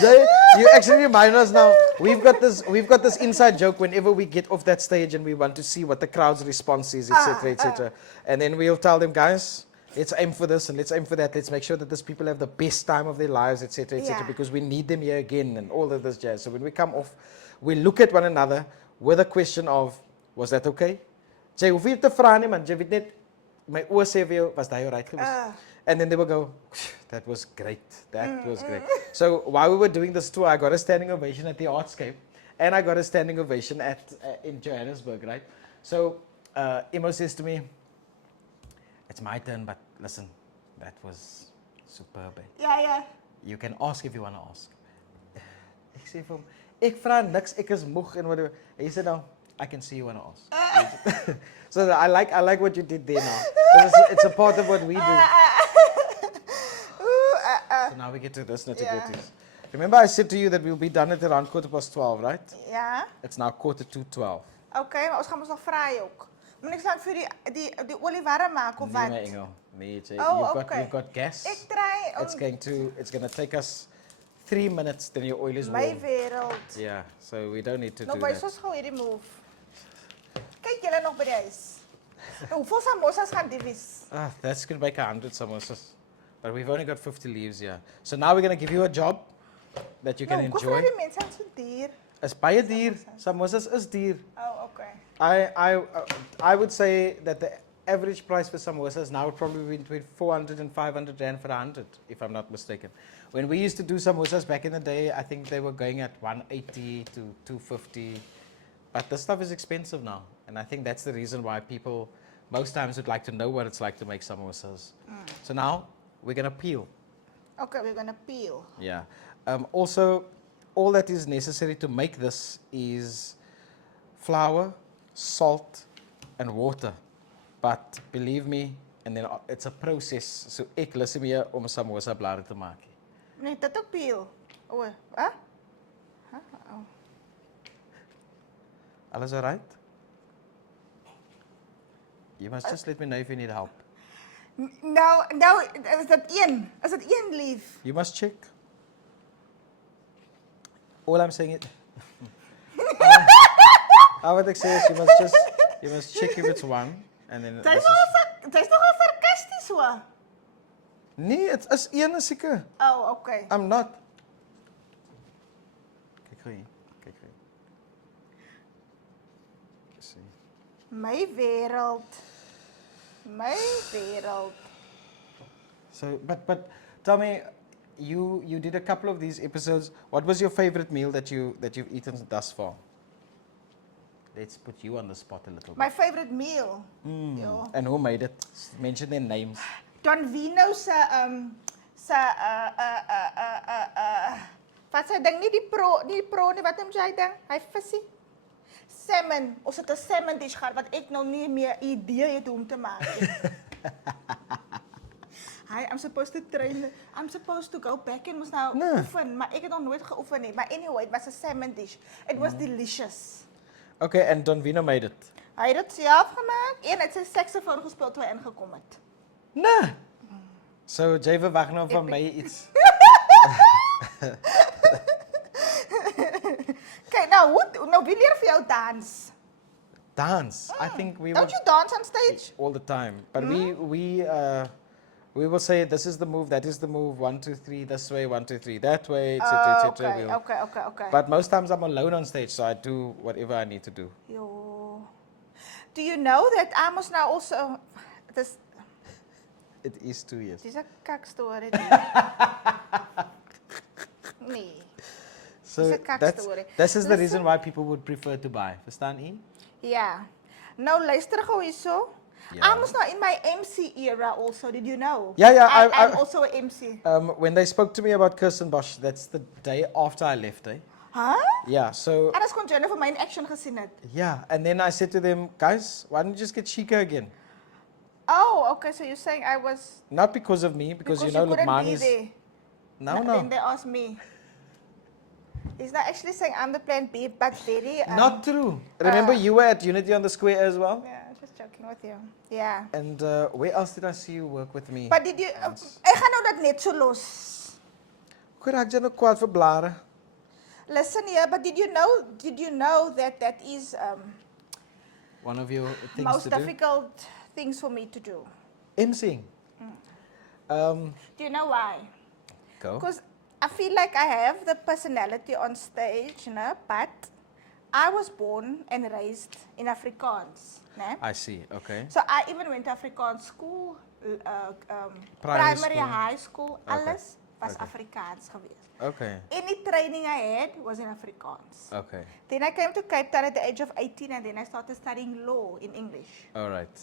Jay, you actually remind us now. We've got this inside joke whenever we get off that stage and we want to see what the crowd's response is, etc., etc. And then we'll tell them, guys, let's aim for this and let's aim for that. Let's make sure that these people have the best time of their lives, etc., etc., Yeah. because we need them here again and all of this jazz. So when we come off, we look at one another with a question of, was that okay? Jay, hoef jy te vra nie man, jy weet net my oë sê vir jou, was daai right geweest? And then they will go, that was great. That was great. So while we were doing this tour, I got a standing ovation at the Artscape, and I got a standing ovation in Johannesburg, right? So Imo says to me, it's my turn, but listen, that was superb. Ja. You can ask if you want to ask. Ek sê vir hom, ek vra niks, ek is moeg en whatever. He said, no, I can see you want to ask. So I like what you did there now. It's a part of what we do. So now we get to this nitty-gritties. Remember I said to you that we'll be done at around 12:15, right? Ja. It's now 12:45. Okay, maar ons gaan ons nog vry ook. Moet ek sê vir die olie warm maak of wat? Nee, Engel. Nee, Oh, you've got gas. Ek try It's going to take us 3 minutes, then your oil is warm. my wêreld. Yeah, so we don't need to Nou do wys that. ons gou hierdie move. Kyk julle nog by die huis. Hoeveel samosas gaan die wees? That's going to make 100 samosas. But we've only got 50 leaves here. So now we're going to give you a job that you can Nou, enjoy. die mense aan so duur. Is baie duur. Samosas is duur. Oh, okay. I would say that average price for samosas now would probably be between 400 and 500 rand for 100, if I'm not mistaken. When we used to do samosas back in the day, I think they were going at 180 to 250. But the stuff is expensive now, and I think that's the reason why people most times would like to know what it's like to make samosas. So now we're gonna peel. Okay, we're gonna peel. Yeah. Also, all that is necessary to make this is flour, salt, and water. But believe me, and then it's a process. So ek lus hom hier om samosa blare te maak. Nee, dit ook peel. O, hè? Oh. Alles alright? You must just let me know if you need help. Nou, is dat één? Is dat één lief? You must check. All I'm saying is, what I say is you must check if it's one, and then. Sy's nogal sarkasties so. Nee, het is een seker. Oh, okay. I'm not. Kyk gou hier. Kyk gou. Sien. My wêreld. My wêreld. So, but tell me, you did a couple of these episodes. What was your favorite meal that you've eaten thus far? Let's put you on the spot a little bit. My favorite meal. Ja. And who made it? Mention their names. Don Vino wat sy ding nie die pro nie wat noem jy ding? Hy visie. Salmon. Ons het 'n salmon dish gehad wat ek nou nie meer idee het hoe om te maak nie. I'm supposed to train. I'm supposed to go back and mos nou oefen, maar ek het nog nooit geoefen nie. But anyway, it was a salmon dish. It was delicious. Okay, and Don Vino made it. Hy het dit self gemaak en hy het sy saksofoon gespeel toe hy ingekom het. Nee. So jy verwag nou van my iets. Kyk nou wie leer vir jou dans? Dance. I think we Don't you dance on stage? all the time. But we will say this is the move, that is the move, 1, 2, 3, this way, 1, 2, 3, that way, etc. Okay. But most times I'm alone on stage, so I do whatever I need to do. Yo. Do you know that I must now also this It is 2 years. dis 'n kak storie. Nee. So Dis 'n kak storie. this is the reason why people would prefer to buy. Verstaan u? Ja. Nou luister gou hierso. Yeah. I was now in my MC era also, did you know? Yeah, I'm also an MC. When they spoke to me about Kirstenbosch, that's the day after I left, eh? Huh? Yeah, so En as kon Jennifer my in action gesien het. yeah, and then I said to them, guys, why don't you just get Sheeka again? Oh, okay, so you're saying I was Not because of me, because you know, look, couldn't mine be is there. Then no, they asked me. He's not actually saying I'm the plan B, but very not true. Remember, you were at Unity on the Square as well, Yeah, just joking with you. Yeah. and where else did I see you work with me? But did you ek gaan nou dat net so los. Hoe raak jy nou kwaad vir blare? Listen here, but did you know that that is One of your things most to do. difficult things for me to do? MCing. Do you know why? Go. Because I feel like I have the personality on stage, but I was born and raised in Afrikaans. Né? I see. Okay. So I even went to Afrikaans school, Primary primary, school. high school, Okay. alles was Okay. Afrikaans geweest. Okay. Any training I had was in Afrikaans. Okay. Then I came to Cape Town at the age of 18 and then I started studying law in English All right.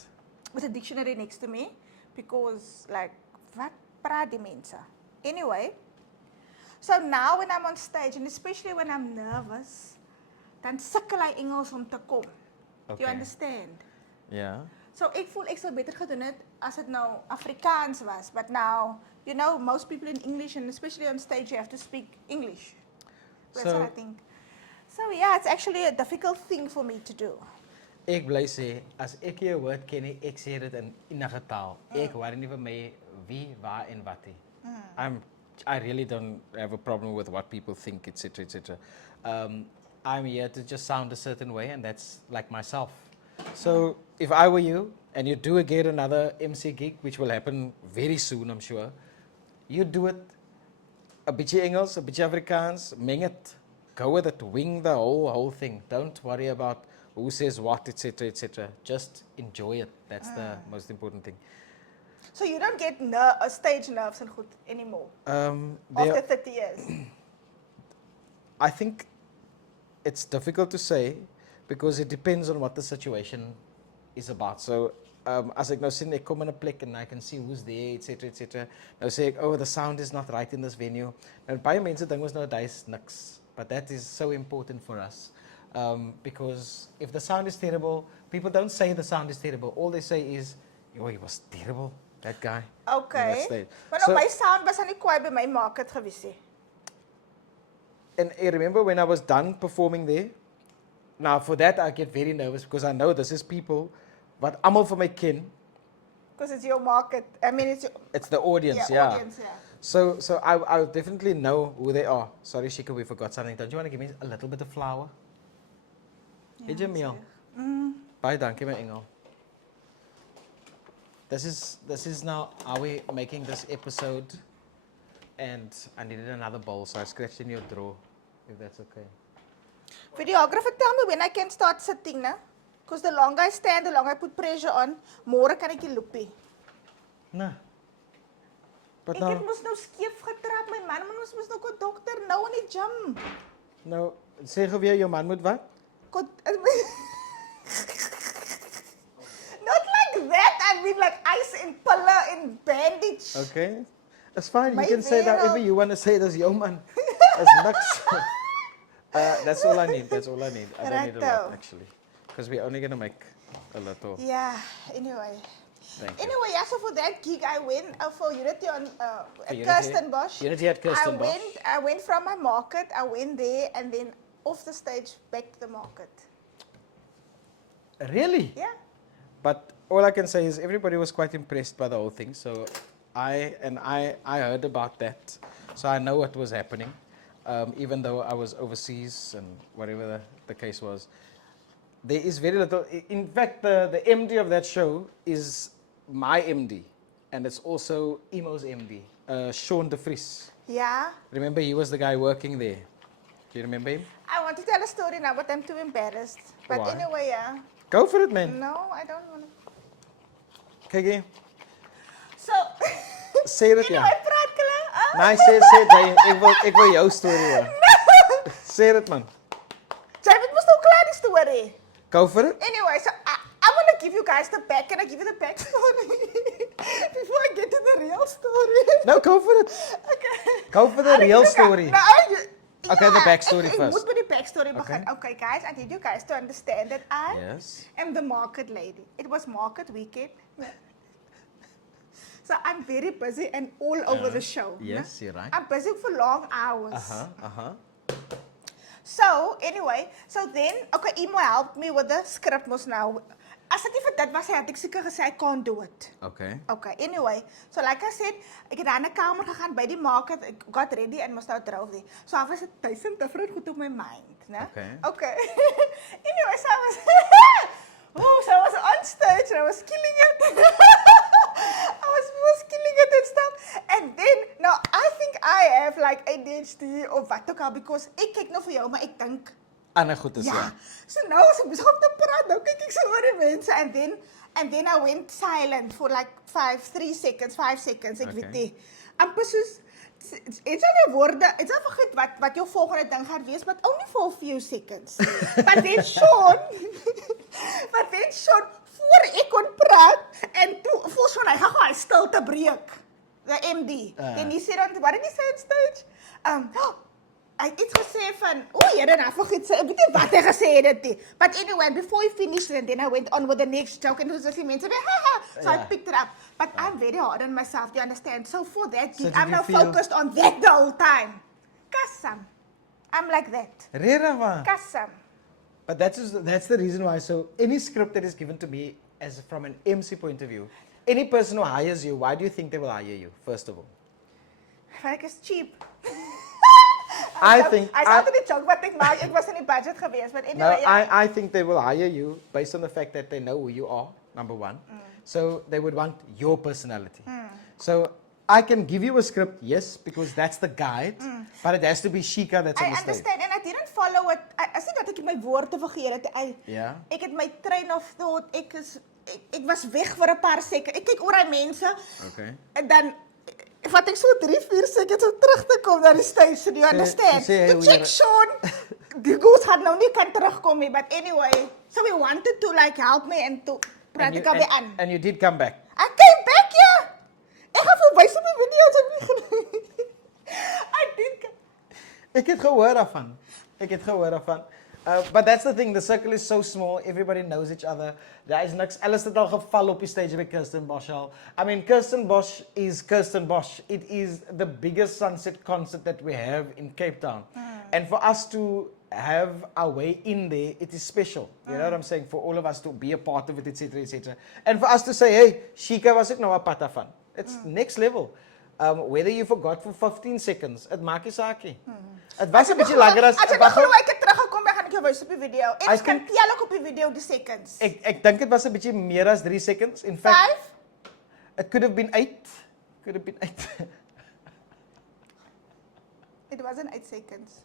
with a dictionary next to me because like, wat praat die mense? Anyway, so now when I'm on stage and especially when I'm nervous, dan sukkel hy Engels om te kom. Do you Okay. understand? Yeah. So ek voel ek sou beter gedoen het as dit nou Afrikaans was, but now, you know, most people in English and especially on stage you have to speak English. That's So- what I think. So yeah, it's actually a difficult thing for me to do. Ek bly sê as ek jou woord ken, ek sê dit in enige taal. Ek worry nie vir my wie, waar en wat nie. I really don't have a problem with what people think, etc., etc. I'm here to just sound a certain way, and that's like myself. So if I were you, and you do get another MC gig, which will happen very soon, I'm sure, you do it a bietjie Engels, a bietjie Afrikaans, meng it, go with it, wing the whole thing. Don't worry about who says what, etc., etc. Just enjoy it. That's the most important thing. So you don't get stage nerves and goed anymore There- after 30 years. I think it's difficult to say because it depends on what the situation is about. So as ek nou sien ek kom in 'n plek and I can see who's there, etc., etc. Nou sê ek, oh, the sound is not right in this venue. Nou baie mense dink ons nou daai's niks, but that is so important for us. Because if the sound is terrible, people don't say the sound is terrible. All they say is, oh, he was terrible, that guy. on that Okay. stage. Maar So- nou my sound was aan die kwaai by my market gewees hè. And I remember when I was done performing there, now for that I get very nervous because I know this is people, but almal vir my ken, Because it's your market. I mean, it's your it's the audience, yeah. audience, yeah. So I definitely know who they are. Sorry, Sheeka, we forgot something. Don't you want to give me a little bit of flour? Eet jy meel? Baie dankie my engel. This is now are we making this episode, and I needed another bowl, so I scratched in your drawer, if that's okay. Videographer, tell me when I can start sitting, né? Because the longer I stand, the longer I put pressure on, more kan ek die loopie. Nah. But Ek now, het mos nou skeef getrap, my man moes nou 'n dokter nou in die gym. nou sê gou weer jou man moet wat? Not like that. I mean like ice and pillar and bandage. Okay. It's fine. My You can say that wereld. whatever you want to say. That's your man. That's niks. That's all I need. That's all I need. I don't need a lot Righto. actually, because we're only gonna make a little. Yeah, anyway. Thank you. Anyway, yeah, so for that gig I went for Unity on at Unity- Kirstenbosch. Unity at Kirstenbosch. I went from my market, I went there and then off the stage back to the market. Really? Yeah. But all I can say is everybody was quite impressed by the whole thing. So I heard about that, so I know what was happening, even though I was overseas and whatever the case was. There is very little. In fact, the MD of that show is my MD, and it's also Emo's MD, Sean de Vries. Yeah. Remember, he was the guy working there. Do you remember him? I want to tell a story now, but I'm too embarrassed. But Why? anyway, yeah. Go for it, man. No, I don't want to. Kyk, So, sê dit ja. anyway, praat hulle. Nee, sê jy, ek wil jou storie hoor. Sê dit man. Jy moet nou klaar die story. Go for it. Anyway, so I want to give you guys the back. Can I give you the back story? Before I get to the real story. No, go for it. Okay. Go for the I'll real give you story. No, Okay, the backstory ek first. moet met die backstory begin. Okay, guys, I need you guys to understand that I Yes. am the market lady. It was market weekend. So I'm very busy and all over the show. Yes, né? you're right. I'm busy for long hours. Uh-huh. So, anyway, so then, okay, Emo helped me with the script mos now. As dit nie vir dit was, had ek seker gesê I can't do it. Okay. Okay, anyway, so like I said, ek het daar in 'n kamer gegaan by die market, ek got ready and mos nou drove there. So I was 1000 different goed op my mind, né? Okay. Okay. Anyway, so I was so I was on stage and I was killing it. I was killing it and stuff. And then, now I think I have like ADHD of wat ook al because ek kyk nou vir jou, maar ek dink Ander goed is ja. ja. So nou as ek besig om te praat, nou kyk ek so oor die mense and then I went silent for like 3 seconds, 5 seconds, ek Okay. weet nie. Amper soos it's on the woorde, it's not vergeet wat jou volgende ding gaan wees, but only for a few seconds. But then Sean, voor ek kon praat en toe voor Sean hy gaan hy stilte breek. The MD. Then he said what did he say on stage? Hy het iets gesê van, Here, nou vergeet sy, ek weet nie wat hy gesê het dit nie. But anyway, before he finished and then I went on with the next joke and it was just die mense weer, so I Yeah. picked it up. But I'm very hard on myself, you understand? So for that So gig, did I'm you now feel- focused on that the whole time. Kasam. I'm like that. Regtig man. Kasam. But that's the reason why. So any script that is given to me as from an MC point of view, any person who hires you, why do you think they will hire you? First of all, Like it's cheap. I think I started die joke wat ek maak, ek was in die budget geweest, but no, anyway, yeah. I think they will hire you based on the fact that they know who you are. Number one, so they would want your personality. So I can give you a script, yes, because that's the guide, but it has to be Sheeka that's I on the stage. understand, and I didn't follow it. As nie dat ek my woorde vergeet het. Ja. Ek het my train of thought. Ek was weg vir 'n paar sekondes. Ek kyk oor die mense. Okay. En dan vat ek so 3-4 seconds om terug te kom na die station. You understand? sê hy To hoe check jy- Sean. Die goose had nou nie kan terugkom nie, but anyway. So we wanted to like help me and to praat ek alweer aan. And you did come back. I came back, ja. Ek gaan vir wys op die video's op die geloof. I did. Ek het gehoor daarvan. But that's the thing, the circle is so small, everybody knows each other. Daar is niks, alles het al geval op die stage by Kirsten Bosch al. I mean, Kirsten Bosch is Kirsten Bosch. It is the biggest sunset concert that we have in Cape Town. And for us to have our way in there, it is special. You know what I'm saying? For all of us to be a part of it, etc., etc. And for us to say, hey, Sheeka was ek nou 'n pata van. It's next level. Whether you forgot for 15 seconds, het maak nie saak nie. Het was 'n bietjie langer as As jy nog glo ek het teruggekom, dan gaan ek jou wys op die video. En I ek kan think- tel ook op die video die seconds. Ek dink dit was 'n bietjie meer as 3 seconds. In fact, 5. it could have been 8. Could have been 8. It wasn't 8 seconds.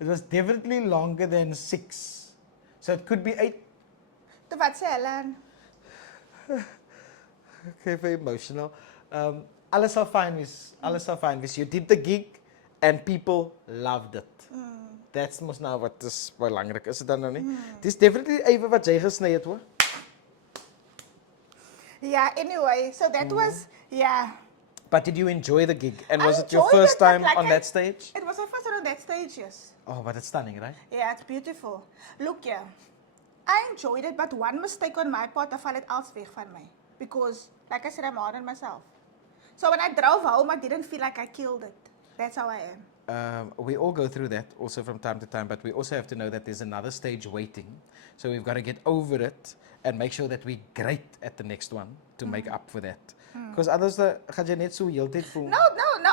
It was definitely longer than 6. So it could be 8. Toe wat sê hulle? Okay, very emotional. Alles sal fine wees. Alles sal fine wees. You did the gig and people loved it. That's mos nou wat is belangrik. Is dit dan nou nie? Dis definitely even wat jy gesny het hoor. Yeah, anyway, so that was, yeah. But did you enjoy the gig? And I was it your enjoyed first it, but time like on that stage? It was my first time on that stage, yes. Oh, but it's stunning, right? Yeah, it's beautiful. Look, yeah, I enjoyed it, but one mistake on my part, dan val het alles weg van my. Because, like I said, I'm hard on myself. So when I drove home, I didn't feel like I killed it. That's how I am. We all go through that also from time to time, but we also have to know that there's another stage waiting. So we've got to get over it and make sure that we're great at the next one to make up for that. Because others, gaan jy net so heeltyd voel. No,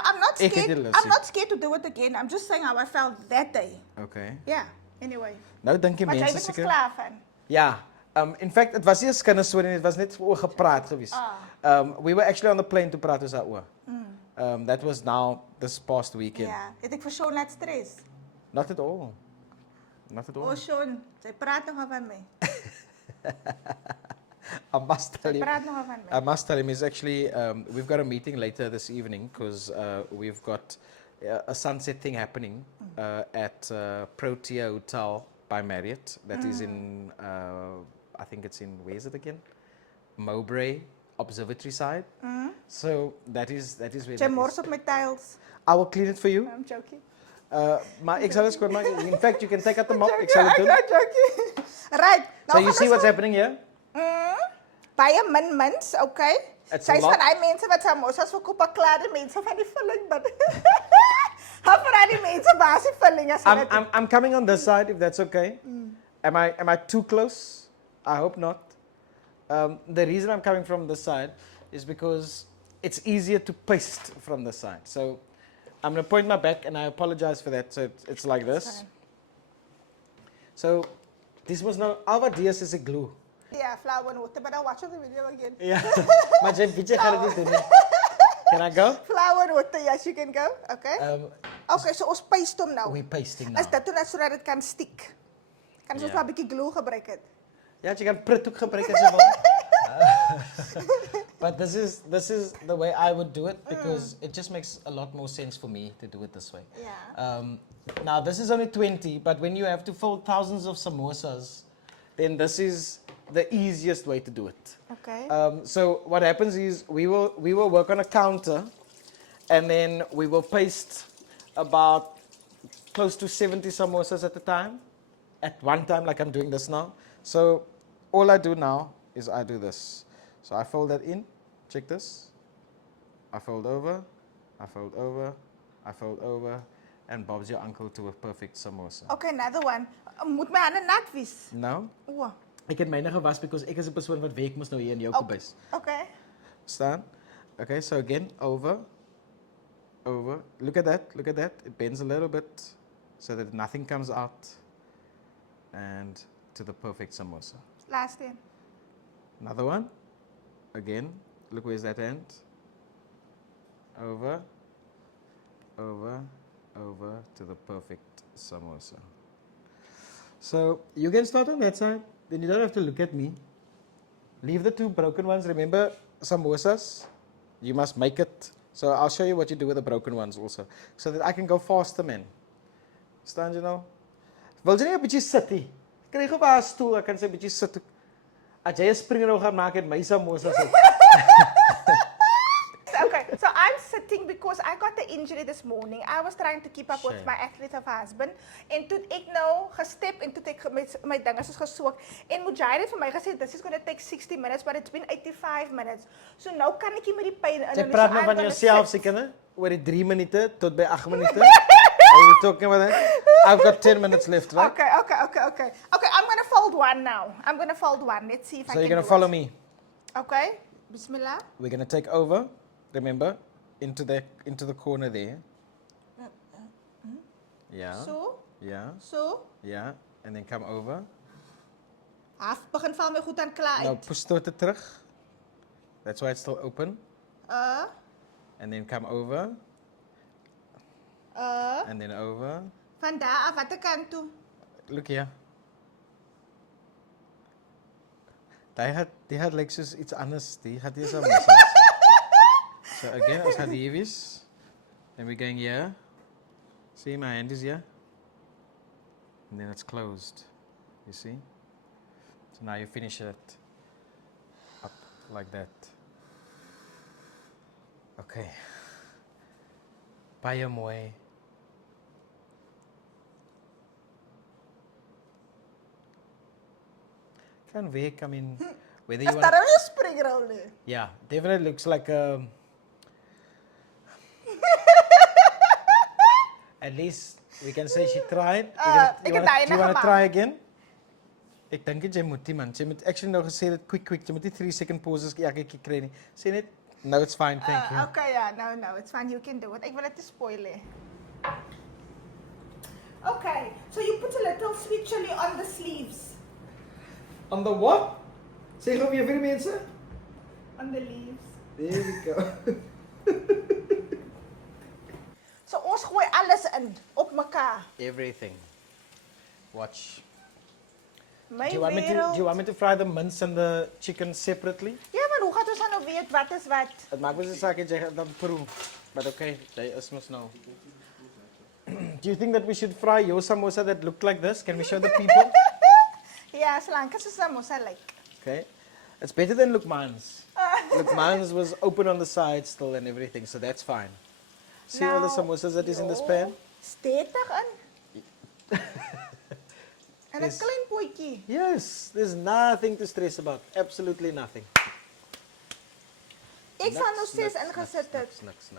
I'm not Ek het scared. die lus, I'm ja. not scared to do it again. I'm just saying how I felt that day. Okay. Yeah, anyway. Nou dink jy Maar jy mense was ons seker. klaar van. Ja. In fact, het was nie 'n kinderstorie nie, dit was net oor gepraat gewees. We were actually on the plane to praat oor daaroor. That was now this past weekend. Ja, het ek vir Sean laat stres. Not at all. Not at all. O, Sean, sy praat nog van my. I must tell Sy you. praat nog van my. I must tell him is actually we've got a meeting later this evening because we've got a sunset thing happening at Protea Hotel by Marriott. That is in I think it's in where is it again? Mowbray Observatory side. So that is where Sy that mors is. op my tiles. I will clean it for you. I'm joking. Maar ek sal dit skoon maak. In fact, you can take out the mop. Joking, Ek sal dit doen. I'm joking. Right. So you see what's happening here? Baie min mens, okay? It's Sy a is lot. van die mense wat samosas verkoop, maar klaar die mense van die vulling, but Hou vir die mense waar is die vulling as jy dit. I'm coming on this side if that's okay. Am I too close? I hope not. The reason I'm coming from this side is because it's easier to paste from this side. So I'm going to point my back and I apologize for that. So it's like this. Fine. So this was now our DS is a glue. Yeah, flour and water, but I'll watch the video again. Yeah. Maar jy bietjie gaan dit nie doen nie. Can I go? Flour and water, yes, you can go. Okay. Okay, so ons paste hom nou. We're pasting now. Is dit toe net sodat dit kan stiek? Kan ons Ja. maar 'n bietjie glue gebruik het? Ja, jy kan prit ook gebruik as jy wil. But this is the way I would do it because it just makes a lot more sense for me to do it this way. Yeah. Now this is only 20, but when you have to fold thousands of samosas, then this is the easiest way to do it. Okay. So what happens is we will work on a counter, and then we will paste about close to 70 samosas at a time, at one time, like I'm doing this now. So all I do now is I do this. So I fold that in. Check this. I fold over. I fold over. I fold over. And Bob's your uncle to a perfect samosa. Okay, another one. Moet my hande nat wees. Now, O. ek het myne gewas because ek is 'n persoon wat werk mos nou hier in jou Okay. kombuis. Okay. Stand. Okay, so again, over, over. Look at that, look at that. It bends a little bit so that nothing comes out. And to the perfect samosa. Last one. Another one. Again, look where's that end. over, over, over to the perfect samosa. So you can start on that side, then you don't have to look at me. Leave the two broken ones. Remember samosas? You must make it. So I'll show you what you do with the broken ones also. So that I can go faster, man. Stand you know? Wil jy nie 'n bietjie sit nie? Kry gou 'n stoel, ek kan sê 'n bietjie sit. As jy 'n springrol gaan maak het my samosas uit. Okay, so I'm sitting because I got the injury this morning. I was trying to keep up with Shame. my athlete of husband. En toe ek nou gestep en toe ek my dinge soos gesoek. En Mujahid het vir my gesê this is going to take 60 minutes, but it's been 85 minutes. So nou kan ek nie met die pyn in. Jy So praat nou I'm van gonna jouself sit. seker, né? Oor die 3 minute tot by 8 minute. Are we talking about that? I've got 10 minutes left, right? Okay, I'm going to fold one now. I'm going to fold one. Let's see if I So can you're going do to follow it. me. Okay, Bismillah. We're going to take over, remember, into the corner there. Yeah. So, Yeah. so. Yeah. And then come over. Half begin val my goed aan klaar Now uit. push tot het terug. That's why it's still open. And then come over. And then over. Van daar af, watter kant toe? Look here. Die had like soos iets anders. Die had hier so muscles. So again, ons gaan hier wees. Then we're going here. See, my hand is here. And then it's closed. You see? So now you finish it up like that. Okay. Baie mooi. Can week, I mean, whether you Is want. daar 'n springrol nie? Yeah, definitely looks like at least we can say she tried. Ek het daai Do you want to gemaak. try again? Ek dink jy moet nie man. Jy moet actually nou gesê dit quick. Jy moet nie 3 second pauses elke keer kry nie. Sê net no, it's fine, thank you. Okay, yeah, no, it's fine. You can do it. Ek wil dit nie spoil nie. Okay, so you put a little sweet chili on the sleeves. On the what? Sê gou weer vir die mense. On the leaves. There we go. So ons gooi alles in op mekaar. Everything. Watch. My Do you want me to fry the mince and the chicken separately? Ja, maar hoe gaan ons dan nou weet wat is wat? Het maakt me zo zaak dat je dat proeft. But okay, dat is mos nou. Do you think that we should fry your samosa that looked like this? Can we show the people? Ja, solank as samosa like. Okay. It's better than Lukman's. Lukman's was open on the side still and everything, so that's fine. See all the Nou, samosas that is in this pan? Stetig in. En 'n Yes. klein potjie. Yes, there's nothing to stress about. Absolutely nothing. Ek sal nou steeds ingesit het. Niks.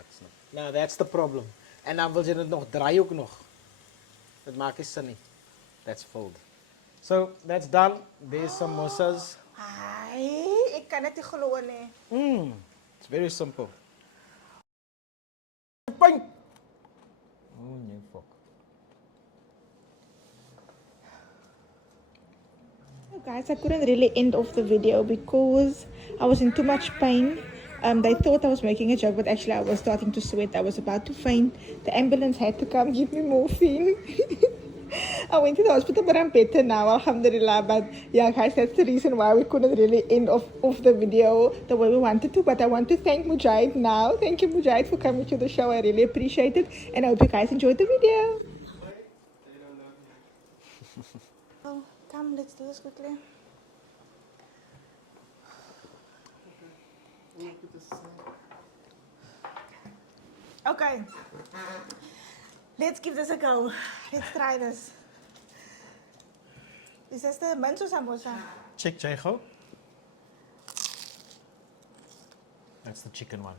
Now that's the problem. En dan wil je het nog draai ook nog. Dat maakt is sin nie. That's filled. So that's done. There's samosas. Ai, ek kan dit nie glo nie. It's very simple. Pijn. Oh nee, fuck. Guys, I couldn't really end off the video because I was in too much pain. They thought I was making a joke, but actually I was starting to sweat. I was about to faint. The ambulance had to come give me morphine. I went to the hospital, but I'm better now, alhamdulillah. But yeah, guys, that's the reason why we couldn't really end off the video the way we wanted to. But I want to thank Mujahid now. Thank you, Mujahid, for coming to the show. I really appreciate it. And I hope you guys enjoyed the video. Oh, come, let's do this quickly. Okay, let's give this a go. Let's try this. Is this the mince or samosa? Check Jaigo. That's the chicken one.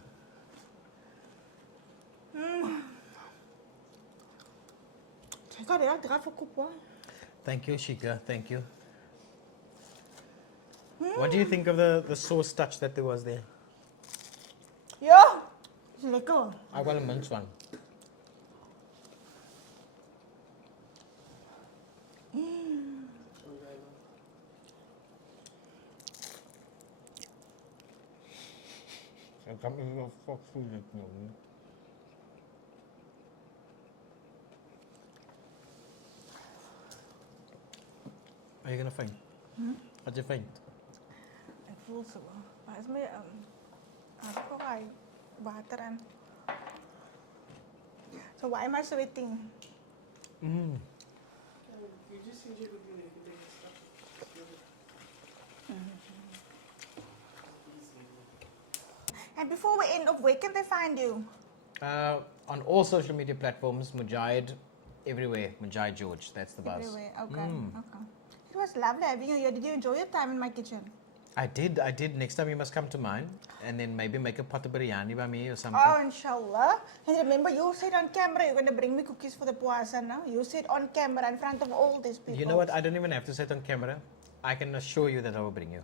Ik had heel graag voor koep. Thank you, Sheecas. Thank you. What do you think of the sauce touch that there was there? Ja, is lekker. I want a mince one. the fuck food it no? Are you gonna faint? Wat je faint? Ik voel zo. Maar is meer water en. So why am I sweating? Mm. You just said you would be naked and stuff. And before we end off, where can they find you? On all social media platforms, Mujahid, everywhere. Mujahid George, that's the buzz. Everywhere. Okay. Okay. It was lovely having you here. Did you enjoy your time in my kitchen? I did. Next time you must come to mine and then maybe make a pot of biryani by me or something. Oh, inshallah. And remember, you said on camera you're going to bring me cookies for the puasa now. You said on camera in front of all these people. You know what? I don't even have to say it on camera. I can assure you that I will bring you.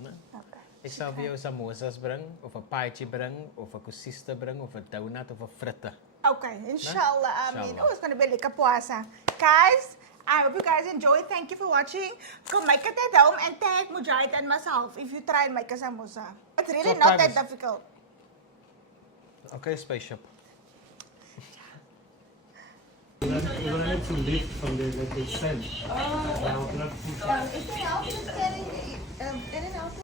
No? Okay. Ik zal vir jou samosas bring, of 'n paaitjie bring, of 'n kusiste bring, of 'n donut, of 'n fritte. Okay, inshallah. I mean, Inshallah. oh, it's going to be like a puasa. Guys, I hope you guys enjoy. Thank you for watching. Go make it at home and tag Mujahid and myself if you try and make a samosa. It's really So not that promise. difficult. Okay, spaceship. We're gonna need to lift from the sand. Anything else?